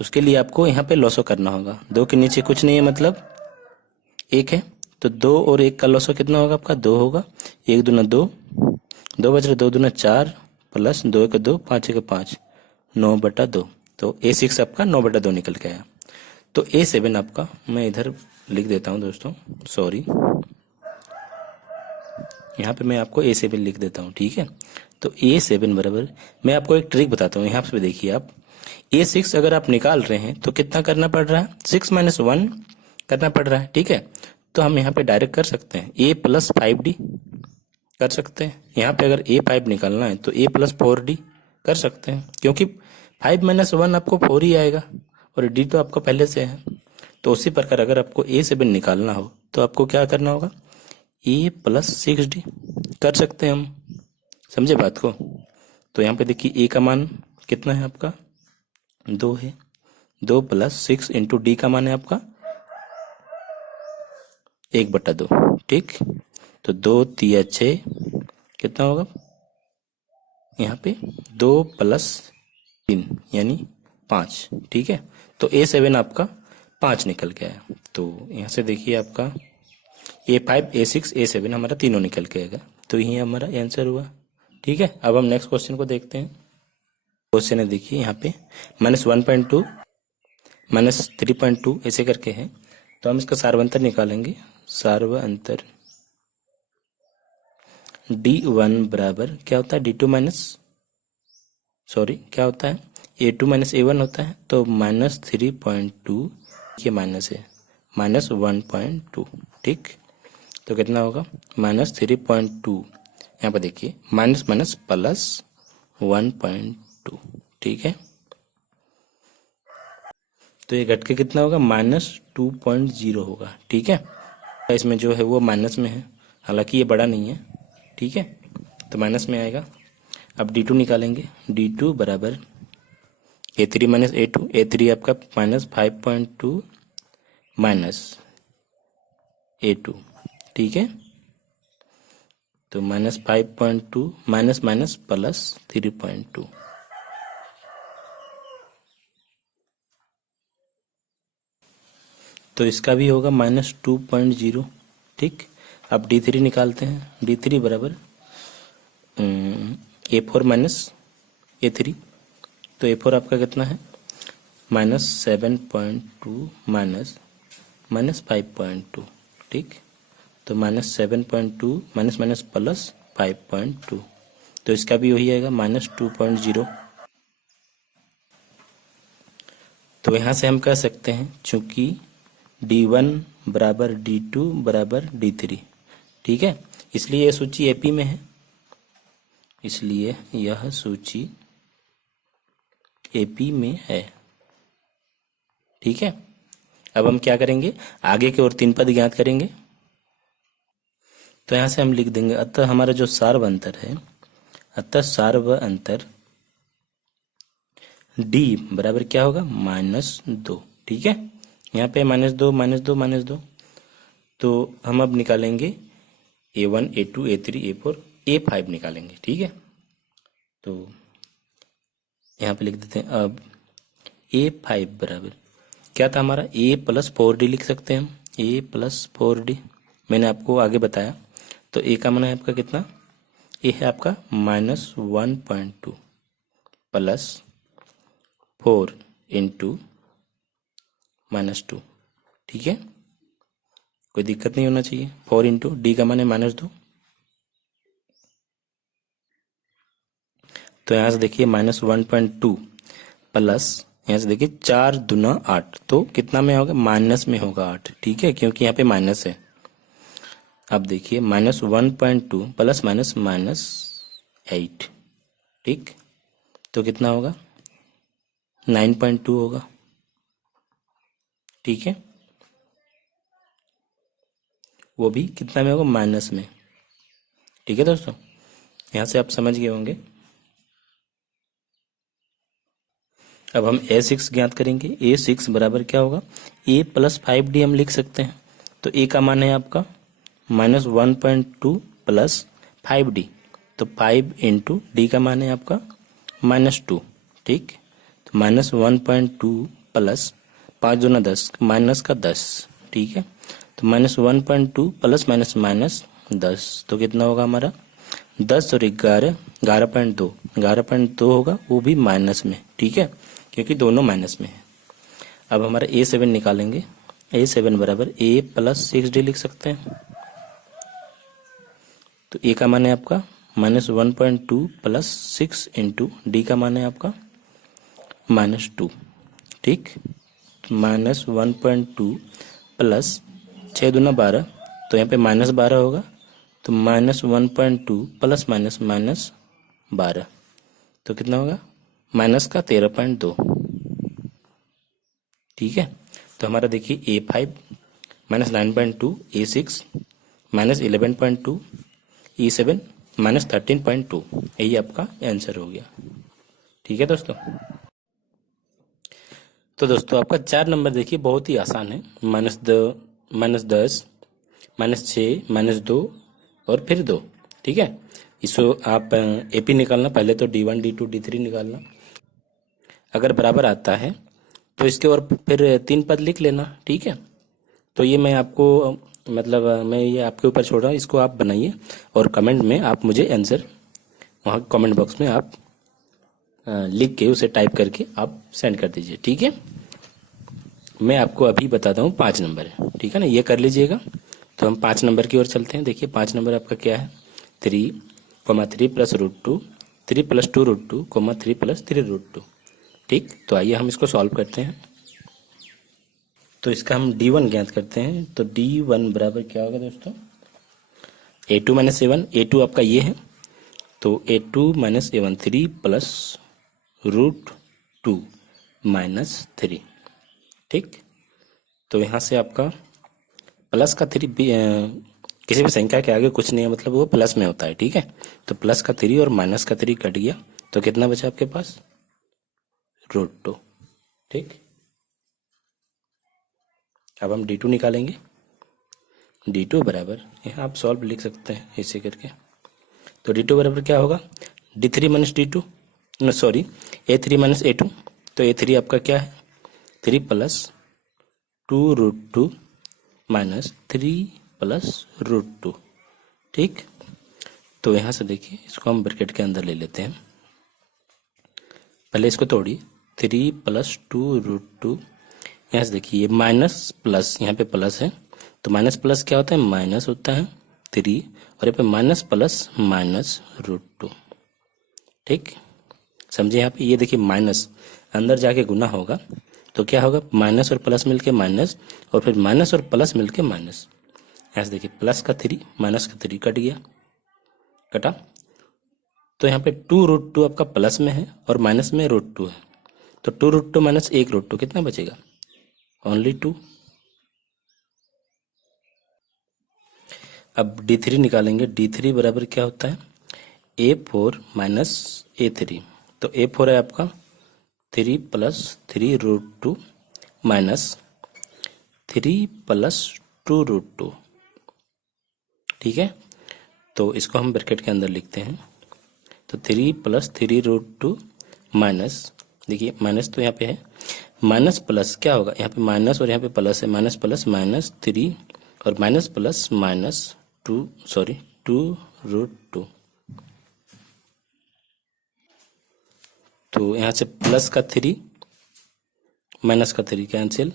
उसके लिए आपको यहाँ पे लॉसो करना होगा। 2 के नीचे कुछ नहीं है, मतलब 1 है। तो 2 और 1 का लॉसो कितना होगा आपका, 2 होगा। 1 दूना 2, 2 बच रहा, 2 दूना 4 प्लस 2 का 2, 5 का 5, 9/2। तो A6 आपका 9/2 निकल के आया। तो A7 आपका, मैं इधर लिख देता हूँ दोस्तों, सॉरी, यहाँ पे मैं आपको A7 लिख देता हूँ। ठीक है, तो A7 बराबर, मैं आपको एक ट्रिक बताता हूँ। यहाँ पे देखिए आप, A6 अगर आप निकाल रहे हैं तो कितना करना पड़ रहा है, 6 माइनस 1 करना पड़ रहा है। ठीक है, तो हम यहाँ पे डायरेक्ट कर सकते हैं, A प्लस 5D कर सकते हैं। यहाँ पे अगर A5 निकालना है तो A प्लस 4D कर सकते हैं, क्योंकि 5 माइनस 1 आपको 4 ही आएगा और D तो आपको पहले से है। तो उसी प्रकार अगर आपको A7 निकालना हो तो आपको क्या करना होगा, A प्लस 6D कर सकते हैं हम, समझे बात को। तो यहाँ पे देखिए A का मान कितना है आपका, 2 है। 2 प्लस 6 इंटू D का मान है आपका 1/2। ठीक, तो 2 तिया 6 कितना होगा, यहाँ पे 2 प्लस 3 यानी 5। ठीक है, तो A7 आपका 5 निकल गया है। तो यहाँ से देखिए आपका A5 A6 A7 हमारा तीनों निकल के आएगा। तो यही हमारा आंसर हुआ। ठीक है, अब हम नेक्स्ट क्वेश्चन को देखते हैं। क्वेश्चन है देखिए यहाँ पे -1.2 -3.2 ऐसे करके है। तो हम इसका सार्वंतर निकालेंगे। सार्वंतर D1 बराबर क्या होता है, D2 माइनस, सॉरी क्या होता है, A2 माइनस A1 होता है। तो -3.2, ये माइनस है, -1.2। ठीक, तो कितना होगा, -3.2। यहाँ पर देखिए माइनस माइनस प्लस 1.2। ठीक है, तो ये घट के कितना होगा, -2.0 होगा। ठीक है, इसमें जो है वो माइनस में है, हालांकि ये बड़ा नहीं है। ठीक है, तो माइनस में आएगा। अब D2 निकालेंगे। D2 बराबर A3 माइनस A2, A3 आपका -5.2 माइनस A2। ठीक है, तो -5.2 माइनस माइनस प्लस 3.2। तो इसका भी होगा -2.0। ठीक, अब D3 निकालते हैं। D3 बराबर A4 माइनस A3। तो A4 आपका कितना है, -7.2 माइनस -5.2। ठीक, तो -7.2 माइनस माइनस प्लस 5.2। तो इसका भी वही आएगा -2.0। तो यहाँ से हम कह सकते हैं चूंकि D1 बराबर D2 बराबर D3, ठीक है, इसलिए यह सूची एपी में है, इसलिए यह सूची एपी में है। ठीक है, अब हम क्या करेंगे, आगे के और 3 पद ज्ञात करेंगे। तो यहां से हम लिख देंगे अतः हमारा जो सार्व अंतर है, अतः सार्व अंतर D बराबर क्या होगा, -2। ठीक है, यहाँ पे -2 -2 -2, तो हम अब निकालेंगे A1 A2 A3 A4 A5 निकालेंगे। ठीक है, तो यहाँ पे लिख देते हैं अब A5 बराबर क्या था हमारा, A+4D लिख सकते हैं हम, A+4D मैंने आपको आगे बताया। तो A का मान है आपका कितना, A है आपका -1.2 प्लस 4 इंटू -2। ठीक है, कोई दिक्कत नहीं होना चाहिए। 4 इंटू D का मान है -2, तो यहाँ से देखिए -1.2 प्लस यहाँ से देखिए 4 दूना 8, तो कितना में होगा, माइनस में होगा 8। ठीक है, क्योंकि यहाँ पे माइनस है। अब देखिए -1.2 प्लस -8, ठीक, तो कितना होगा, 9.2 होगा। ठीक है, वो भी कितना में होगा, माइनस में। ठीक है दोस्तों, यहाँ से आप समझ गए होंगे। अब हम A6 ज्ञात करेंगे। A6 बराबर क्या होगा, A+5D हम लिख सकते हैं। तो A का मान है आपका -1.2 प्लस 5D, तो 5 इंटू D का मान है आपका -2। ठीक, तो -1.2 प्लस 5 दूना 10, माइनस का 10। ठीक है, तो -1.2 प्लस माइनस 10, तो कितना होगा हमारा 10 और 11, 11.2 होगा, वो भी माइनस में। ठीक है, क्योंकि दोनों माइनस में है। अब हमारा A7 निकालेंगे। A7 बराबर A+6D लिख सकते हैं। तो A का मान है आपका -1.2 प्लस 6 इंटू D का मान है आपका -2। ठीक, -1.2 प्लस 6 दूना 12, तो यहाँ पे -12 होगा, तो -1.2 प्लस -12, तो कितना होगा, माइनस का 13.2। ठीक है, तो हमारा देखिए A5 -9.2, A6 -11.2, E7 -13.2, यही आपका आंसर हो गया। ठीक है दोस्तों, तो दोस्तों आपका 4 नंबर देखिए बहुत ही आसान है, -10 -6 -2 और फिर 2। ठीक है, इसको आप एपी निकालना, पहले तो D1 D2 D3 निकालना, अगर बराबर आता है तो इसके और फिर 3 पद लिख लेना। ठीक है, तो ये मैं आपको मतलब मैं ये आपके ऊपर छोड़ रहा हूँ, इसको आप बनाइए और कमेंट में आप मुझे आंसर वहाँ कमेंट बॉक्स में आप लिख के उसे टाइप करके आप सेंड कर दीजिए। ठीक है, मैं आपको अभी बताता हूँ 5 नंबर है। ठीक है ना, ये कर लीजिएगा। तो हम 5 नंबर की ओर चलते हैं। देखिए 5 नंबर आपका क्या है, 3, 3 + √2, 3 + 2 √2, 3 + 3 √2। ठीक, तो आइए हम इसको सॉल्व करते हैं। तो इसका हम D1 ज्ञात करते हैं। तो D1 बराबर क्या होगा दोस्तों, A2 - A1, A2 आपका ये है, तो A2 - A1 3 + √2 -3। ठीक, तो यहाँ से आपका प्लस का 3 किसी भी संख्या के आगे कुछ नहीं है, मतलब वो प्लस में होता है। ठीक है, तो प्लस का 3 और माइनस का 3 कट गया, तो कितना बचा आपके पास, √2। ठीक, अब हम D2 निकालेंगे। D2 बराबर यहाँ आप सॉल्व लिख सकते हैं ऐसे करके। तो D2 बराबर क्या होगा, D3 - D2, sorry A3 - A2, तो A3 आपका क्या है, 3 + 2 √2 -3 + √2। ठीक, तो यहाँ से देखिए इसको हम ब्रैकेट के अंदर ले लेते हैं। पहले इसको तोड़िए, 3 + 2 √2, यहाँ से देखिए माइनस प्लस, यहाँ पे प्लस है, तो माइनस प्लस क्या होता है, माइनस होता है 3, और यहाँ पे माइनस प्लस -√2। ठीक, समझे। यहाँ पे ये देखिए माइनस अंदर जाके गुना होगा, तो क्या होगा, माइनस और प्लस मिलके माइनस, और फिर माइनस और प्लस मिलके माइनस। ऐसे देखिए, प्लस का 3 माइनस का 3 कट गया, कटा। तो यहाँ पे 2√2 आपका प्लस में है और माइनस में √2 है, तो 2√2 माइनस 1√2 कितना बचेगा, ओनली 2। अब D3 निकालेंगे। D3 बराबर क्या होता है, A4 माइनस A3। तो A4 है आपका 3 प्लस 3√2 माइनस 3 प्लस 2√2, ठीक है। तो इसको हम ब्रैकेट के अंदर लिखते हैं। तो 3 प्लस 3√2 माइनस, देखिए माइनस तो यहाँ पे है, माइनस प्लस क्या होगा, यहाँ पे माइनस और यहाँ पे प्लस है, माइनस प्लस माइनस 3 और माइनस प्लस माइनस 2√2। तो यहाँ से प्लस का 3 माइनस का 3 कैंसिल,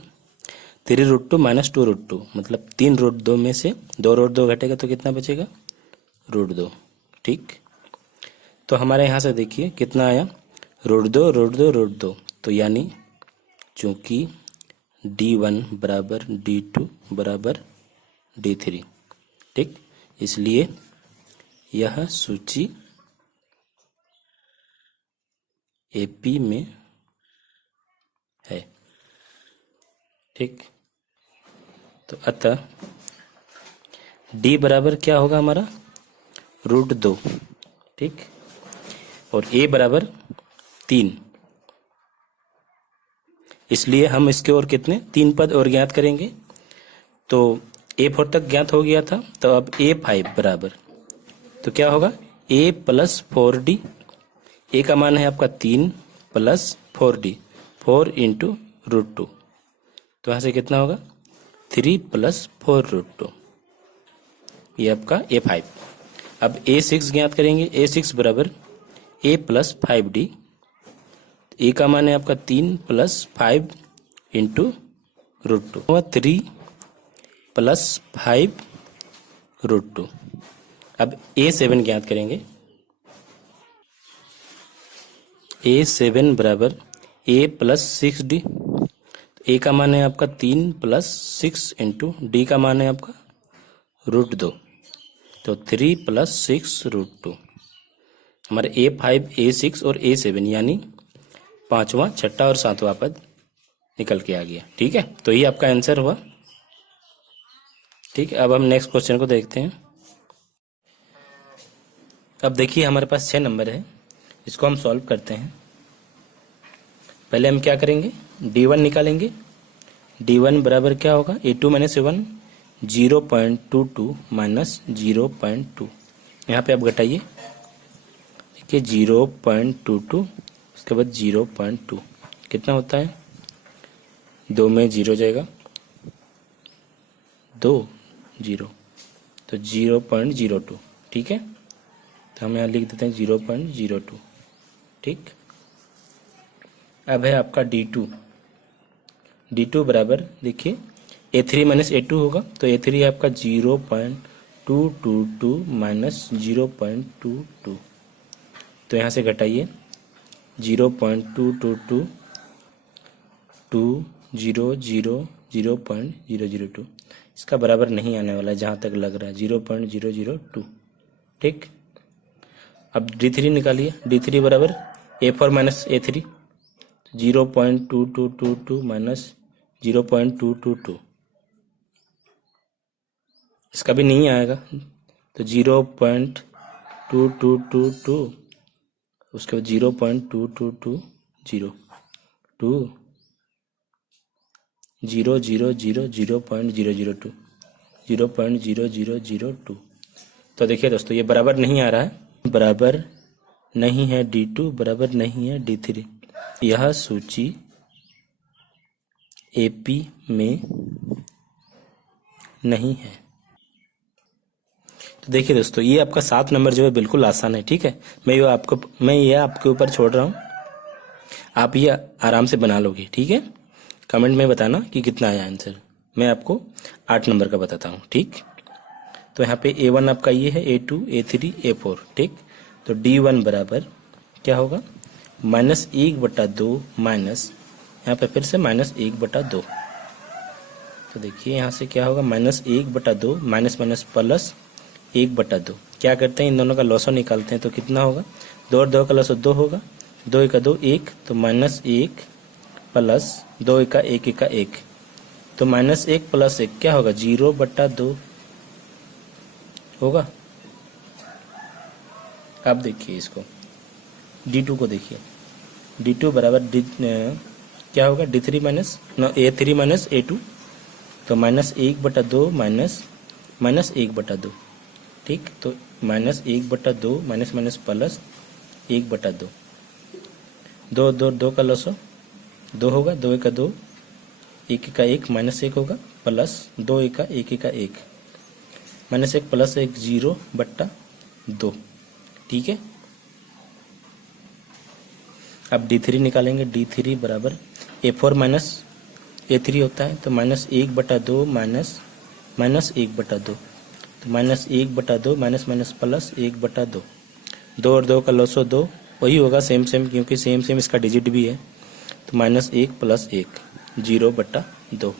3√2 माइनस 2√2 मतलब 3√2 में से 2√2 घटेगा तो कितना बचेगा, √2, ठीक। तो हमारे यहाँ से देखिए कितना आया, √2, तो यानी चूंकि D1 बराबर D2 बराबर D3, ठीक, इसलिए यह सूची AP में है, ठीक। तो अतः D बराबर क्या होगा हमारा, √2, ठीक, और A बराबर 3, इसलिए हम इसके और कितने 3 पद और ज्ञात करेंगे। तो A4 तक ज्ञात हो गया था, तो अब A5 बराबर, तो क्या होगा, A प्लस 4D। A का मान है आपका 3 प्लस 4D, 4 इंटू √2, तो यहाँ से कितना होगा, 3 प्लस 4√2, ये आपका A5। अब A6 ज्ञात करेंगे। A6 बराबर A प्लस 5D। A का मान है आपका 3 प्लस 5 इंटू √2, 3 प्लस 5√2। अब A7 ज्ञात करेंगे। A7 बराबर A प्लस 6D। A का मान है आपका 3 प्लस 6 इंटू D का मान है आपका √2, तो 3 प्लस 6√2। हमारे A5, A6 और A7 यानी 5वां, 6वां और 7वां पद निकल के आ गया, ठीक है। तो ये आपका आंसर हुआ, ठीक है। अब हम नेक्स्ट क्वेश्चन को देखते हैं। अब देखिए हमारे पास 6 नंबर है, इसको हम सॉल्व करते हैं। पहले हम क्या करेंगे, D1 निकालेंगे। D1 बराबर क्या होगा, A2 माइनस A1, 0.22 माइनस 0.2। यहाँ पे आप घटाइए, देखिए 0.22, उसके बाद 0.2 कितना होता है, 2 में 0 जाएगा, 2 0, तो 0.02, ठीक है। तो हम यहाँ लिख देते हैं 0.02, ठीक। अब है आपका D2 बराबर, देखिए A3 माइनस A2 होगा, तो A3 है आपका 0.222 माइनस 0.22, तो यहाँ से घटाइए 0.222, 2 0 0 0.002, इसका बराबर नहीं आने वाला है जहाँ तक लग रहा है, 0.002, ठीक। अब D3 निकालिए। D3 बराबर A4 माइनस A3, 0.2222 माइनस 0.222, इसका भी नहीं आएगा, तो 0.2222, उसके बाद 0.2220, 2 0 0 0 0.002, 0.0002। तो देखिए दोस्तों ये बराबर नहीं आ रहा है, बराबर नहीं है D2, बराबर नहीं है D3, यह सूची AP में नहीं है। तो देखिए दोस्तों ये आपका 7 नंबर जो है बिल्कुल आसान है, ठीक है। मैं ये आपके ऊपर छोड़ रहा हूँ, आप ये आराम से बना लोगे, ठीक है। कमेंट में बताना कि कितना आया आंसर, मैं आपको 8 नंबर का बताता हूँ, ठीक। तो यहाँ पे A1 आपका ये है, A2, A3, A4, ठीक। तो D1 बराबर क्या होगा, -1/2 माइनस, यहाँ पे फिर से -1/2। तो देखिए यहाँ से क्या होगा, -1/2 माइनस माइनस प्लस 1/2। क्या करते हैं, इन दोनों का लॉसो निकालते हैं। तो कितना होगा, 2 और 2 का लॉसो 2 होगा, 2 1 2 1, तो -1 प्लस 2 1 1 1 1, तो -1 प्लस 1 क्या होगा, 0/2 होगा। अब देखिए इसको, D2 को देखिए, D2 बराबर क्या होगा, D3 minus A3 minus A2, तो -1/2 माइनस 1/2। ठीक, तो -1/2 माइनस माइनस प्लस 1/2, 2 2 2 का लॉस 2 होगा, 2 1 2, 1 1 1 माइनस 1 होगा, प्लस 2 1 1 1 1, -1 प्लस 1 0/2। ठीक है, अब D3 निकालेंगे। D3 बराबर A4 माइनस A3 होता है, तो -1/2 माइनस 1/2, तो -1/2 माइनस माइनस प्लस 1/2, 2 और 2 का लॉसो 2 वही होगा, सेम सेम, क्योंकि सेम सेम इसका डिजिट भी है। तो -1 प्लस 1 0/2।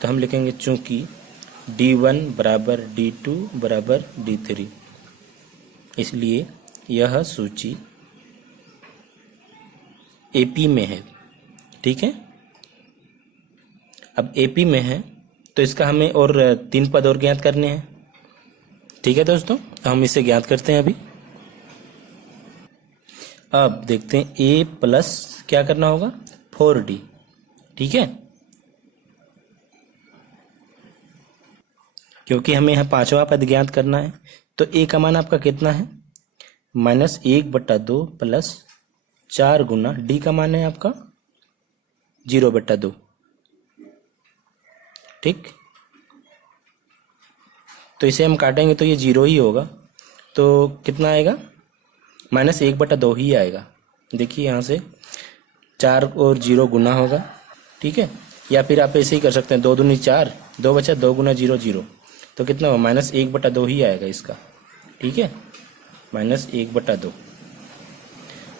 तो हम लिखेंगे चूंकि D1 बराबर D2 बराबर D3, इसलिए यह सूची AP में है। ठीक है, अब AP में है तो इसका हमें और 3 पद और ज्ञात करने हैं। ठीक है दोस्तों, तो हम इसे ज्ञात करते हैं अभी। अब देखते हैं A प्लस क्या करना होगा, 4D। ठीक है, क्योंकि हमें यहाँ 5वां पद ज्ञात करना है। तो A का मान आपका कितना है, -1/2 प्लस 4 गुना D का मान है आपका 0/2। ठीक, तो इसे हम काटेंगे तो ये 0 ही होगा, तो कितना आएगा, -1/2 ही आएगा। देखिए यहाँ से 4 और 0 गुना होगा। ठीक है, या फिर आप ऐसे ही कर सकते हैं, 2 दूनी 4, 2 बचा, 2 गुना 0 0, तो कितना होगा, -1/2 ही आएगा इसका। ठीक है, -1/2।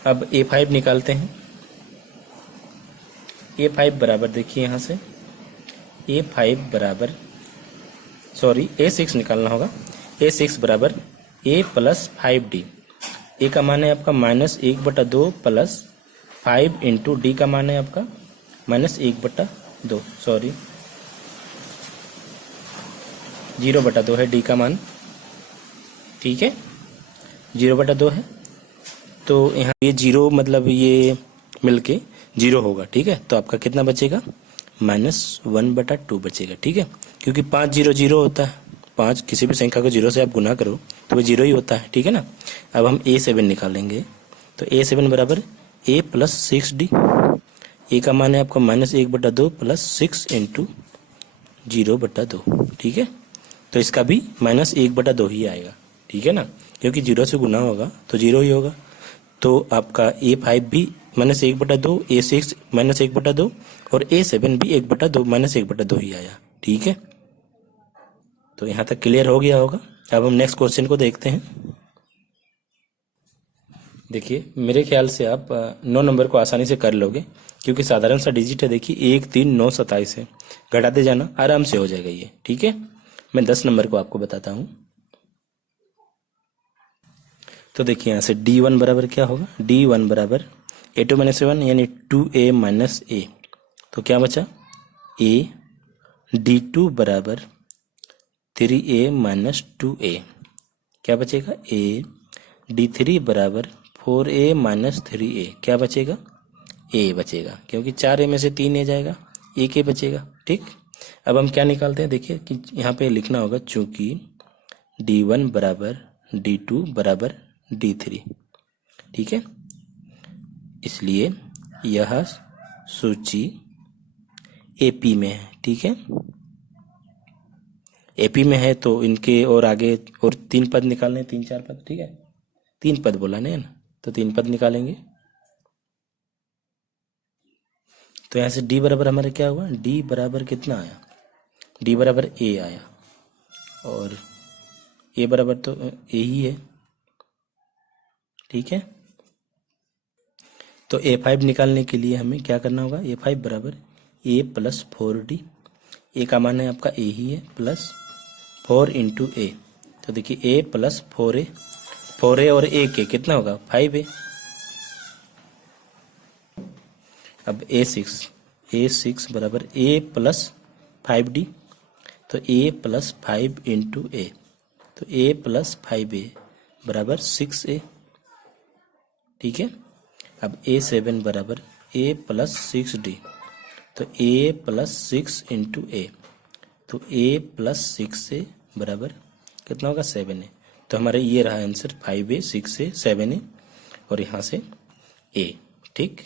अब A5 निकालते हैं। A5 बराबर देखिए यहाँ से, A5 बराबर A6 निकालना होगा। A6 बराबर A प्लस 5D। A का मान है आपका -1/2 प्लस 5 इंटू D का मान है आपका -1/2, 0/2 है D का मान। ठीक है, 0/2 है, तो यहाँ ये 0 मतलब ये मिलके 0 होगा। ठीक है, तो आपका कितना बचेगा, -1/2 बचेगा। ठीक है, क्योंकि 5 0 0 होता है, 5 किसी भी संख्या को 0 से आप गुना करो तो वो 0 ही होता है। ठीक है ना। अब हम A7 निकालेंगे। तो A7 बराबर A प्लस 6D। A का मान है आपका -1/2 प्लस 6 इंटू 0/2। ठीक है, तो इसका भी -1/2 ही आएगा। ठीक है ना, क्योंकि 0 से गुना होगा तो 0 ही होगा। तो आपका A5 भी -1/2, A6 -1/2 और A7 भी 1/2 -1/2 ही आया। ठीक है, तो यहाँ तक क्लियर हो गया होगा। अब हम नेक्स्ट क्वेश्चन को देखते हैं। देखिए मेरे ख्याल से आप 9 नंबर को आसानी से कर लोगे, क्योंकि साधारण सा डिजिट है। देखिए 1 3 9 27 है, घटाते जाना आराम से हो जाएगा ये। ठीक है, मैं 10 नंबर को आपको बताता हूँ। तो देखिए यहाँ से D1 बराबर क्या होगा, D1 बराबर A2 - 1 यानी 2A - A। तो क्या बचा A। D2 बराबर 3A - 2A, क्या बचेगा A। D3 बराबर 4A - 3A, क्या बचेगा A बचेगा, क्योंकि 4A में से 3A जाएगा, एक A बचेगा। ठीक, अब हम क्या निकालते हैं, देखिए कि यहाँ पे लिखना होगा चूंकि D1 बराबर D2 बराबर D3। ठीक है, इसलिए यह सूची AP में है। ठीक है, AP में है तो इनके और आगे और 3 पद निकालने, 3 4 पद। ठीक है, 3 पद बोला नहीं है ना, तो 3 पद निकालेंगे। तो यहाँ से D बराबर हमारे क्या हुआ, D बराबर कितना आया, D बराबर A आया, और A बराबर तो A ही है। ठीक है, तो A5 निकालने के लिए हमें क्या करना होगा, A5 बराबर A प्लस 4D, ए का मान है आपका ए ही है, प्लस 4 इंटू ए। तो देखिए ए प्लस 4A, 4A और ए के कितना होगा 5A। अब A6 बराबर ए प्लस 5D, तो ए प्लस 5 इंटू ए, तो ए प्लस 5A बराबर 6A। ठीक है। अब A7 बराबर ए प्लस 6D, तो ए प्लस 6 इंटू ए, तो ए प्लस 6A बराबर कितना होगा 7A। तो हमारा ये रहा आंसर 5A, 6A, 7A और यहाँ से A। ठीक,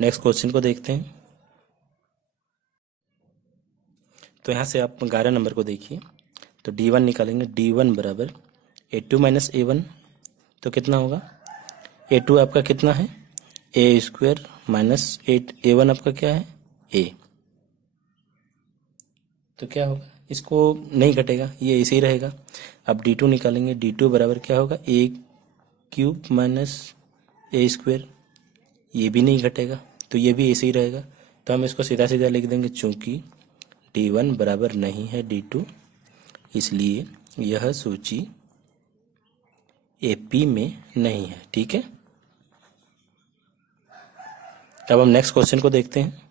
नेक्स्ट क्वेश्चन को देखते हैं। तो यहाँ से आप 11 नंबर को देखिए, तो D1 निकालेंगे, D1 बराबर A2 माइनस A1, तो कितना होगा, A2 आपका कितना है ए स्क्वायर माइनस 8, A1 आपका क्या है A, तो क्या होगा, इसको नहीं घटेगा, ये ऐसे ही रहेगा। अब D2 निकालेंगे, D2 बराबर क्या होगा ए क्यूब माइनस ए स्क्वायर, ये भी नहीं घटेगा, तो ये भी ऐसे ही रहेगा। तो हम इसको सीधा सीधा लिख देंगे, चूंकि D1 बराबर नहीं है D2, इसलिए यह सूची AP में नहीं है। ठीक है। अब हम नेक्स्ट क्वेश्चन को देखते हैं।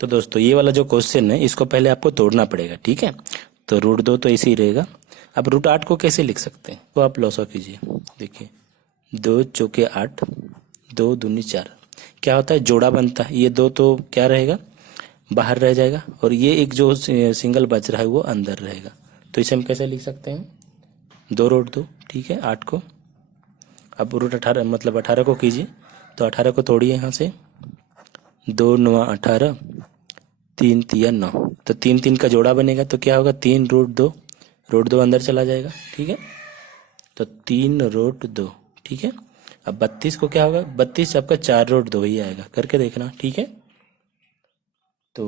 तो दोस्तों ये वाला जो क्वेश्चन है इसको पहले आपको तोड़ना पड़ेगा। ठीक है। तो √2 तो इसी रहेगा। अब √8 को कैसे लिख सकते हैं, तो आप लॉसा कीजिए। देखिए 2 चौके 8, 2 दूनी 4, क्या होता है जोड़ा बनता है, ये 2 तो क्या रहेगा बाहर रह जाएगा, और ये एक जो सिंगल बच रहा है वो अंदर रहेगा। तो इसे हम कैसे लिख सकते हैं, 2√2। ठीक है, 8 को अब √18 मतलब 18 को कीजिए, तो 18 को तोड़िए यहाँ से, 2 9 18, 3 3 9, तो 3 3 का जोड़ा बनेगा, तो क्या होगा 3√2, √2 अंदर चला जाएगा। ठीक है, तो 3√2। ठीक है। अब 32 को क्या होगा, 32 आपका 4√2 ही आएगा, करके देखना। ठीक है। तो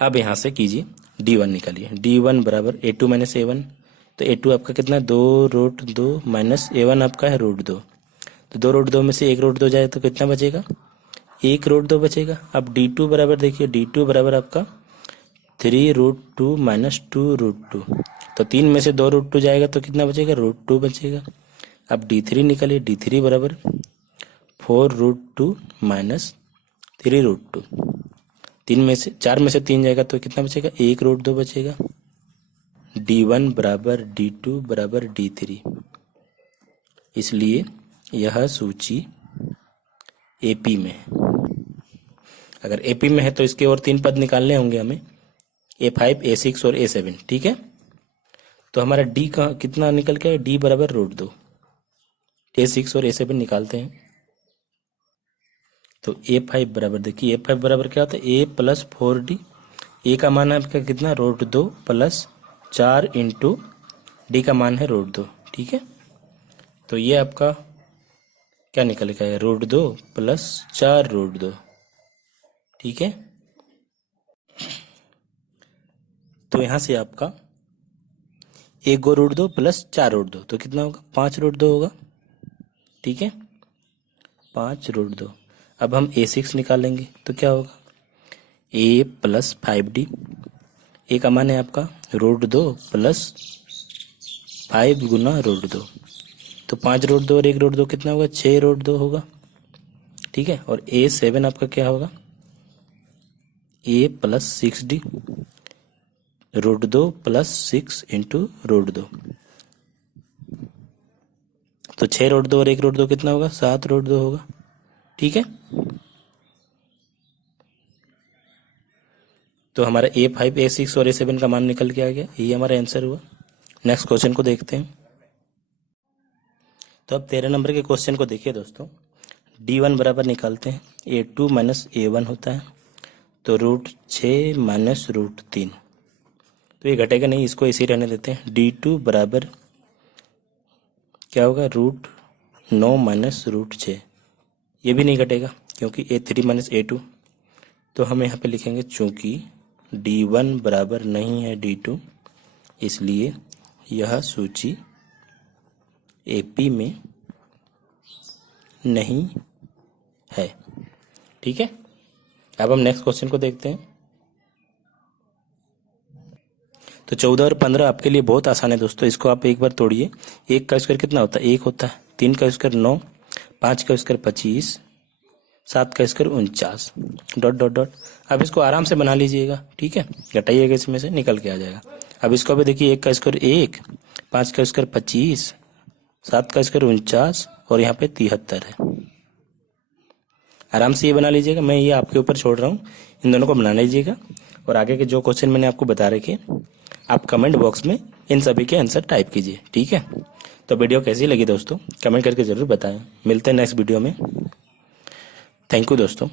अब यहाँ से कीजिए D1 निकालिए, D1 बराबर A2 माइनस A1, तो A2 आपका कितना 2√2 माइनस A1 आपका है √2, तो 2√2 में से 1√2 जाए तो कितना बचेगा 1√2 बचेगा। अब D2 बराबर देखिए, D2 बराबर आपका 3√2 माइनस 2√2, तो 3 में से 2√2 जाएगा तो कितना बचेगा √2 बचेगा। अब D3 निकालिए, D3 बराबर 4√2 माइनस 3√2, 4 में से 3 जाएगा तो कितना बचेगा 1√2 बचेगा। D1 बराबर D2 बराबर D3, इसलिए यह सूची AP में है। अगर AP में है तो इसके और 3 पद निकालने होंगे हमें, A5, A6 और A7। ठीक है। तो हमारा D का कितना निकल के, D बराबर √2, A6 और A7 निकालते हैं। तो A5 बराबर देखिए, A5 बराबर क्या होता है A प्लस 4D, A का मान है आपका कितना √2 प्लस 4 इंटू D का मान है √2। ठीक है। तो ये आपका क्या निकल गया है √2 प्लस 4√2। ठीक है। तो यहां से आपका 1 गो √2 प्लस 4√2, तो कितना होगा 5√2 होगा। ठीक है, 5√2। अब हम A6 निकालेंगे, तो क्या होगा A प्लस 5D, A का मान है आपका √2 प्लस 5 गुना √2, तो 5√2 और 1√2 कितना होगा 6√2 होगा। ठीक है। और A7 आपका क्या होगा A plus 6D, √2 plus 6 into √2, तो 6√2 और 1√2 कितना होगा 7√2 होगा। ठीक है। तो हमारा A5, A6 और A7 का मान निकल के आ गया, यही हमारा आंसर हुआ। नेक्स्ट क्वेश्चन को देखते हैं। तो अब 13 नंबर के क्वेश्चन को देखिए दोस्तों, D1 बराबर निकालते हैं, A2 माइनस A1 होता है, तो √6 माइनस √3, तो ये घटेगा नहीं, इसको इसी रहने देते हैं। D2 बराबर क्या होगा √9 माइनस √6, ये भी नहीं घटेगा क्योंकि A3 माइनस A2, तो हम यहाँ पे लिखेंगे चूंकि D1 बराबर नहीं है D2, इसलिए यह सूची AP में नहीं है। ठीक है, अब हम नेक्स्ट क्वेश्चन को देखते हैं। तो 14 और 15 आपके लिए बहुत आसान है दोस्तों, इसको आप एक बार तोड़िए। 1 का स्क्वायर कितना होता है? 1 होता है। 3 का स्क्वायर 9, 5 का स्क्वायर 25, 7 का स्क्वायर 49, डॉट डॉट डॉट। अब इसको आराम से बना लीजिएगा। ठीक है, घटाइएगा, इसमें से निकल के आ जाएगा। अब इसको भी देखिए, 1 का स्क्वायर 1, 5 का स्क्वायर 25, 7 का स्क्वायर 49 और यहाँ पे 73 है। आराम से ये बना लीजिएगा, मैं ये आपके ऊपर छोड़ रहा हूँ, इन दोनों को बना लीजिएगा। और आगे के जो क्वेश्चन मैंने आपको बता रखे, आप कमेंट बॉक्स में इन सभी के आंसर टाइप कीजिए। ठीक है, तो वीडियो कैसी लगी दोस्तों, कमेंट करके ज़रूर बताएं। मिलते हैं नेक्स्ट वीडियो में। थैंक यू दोस्तों।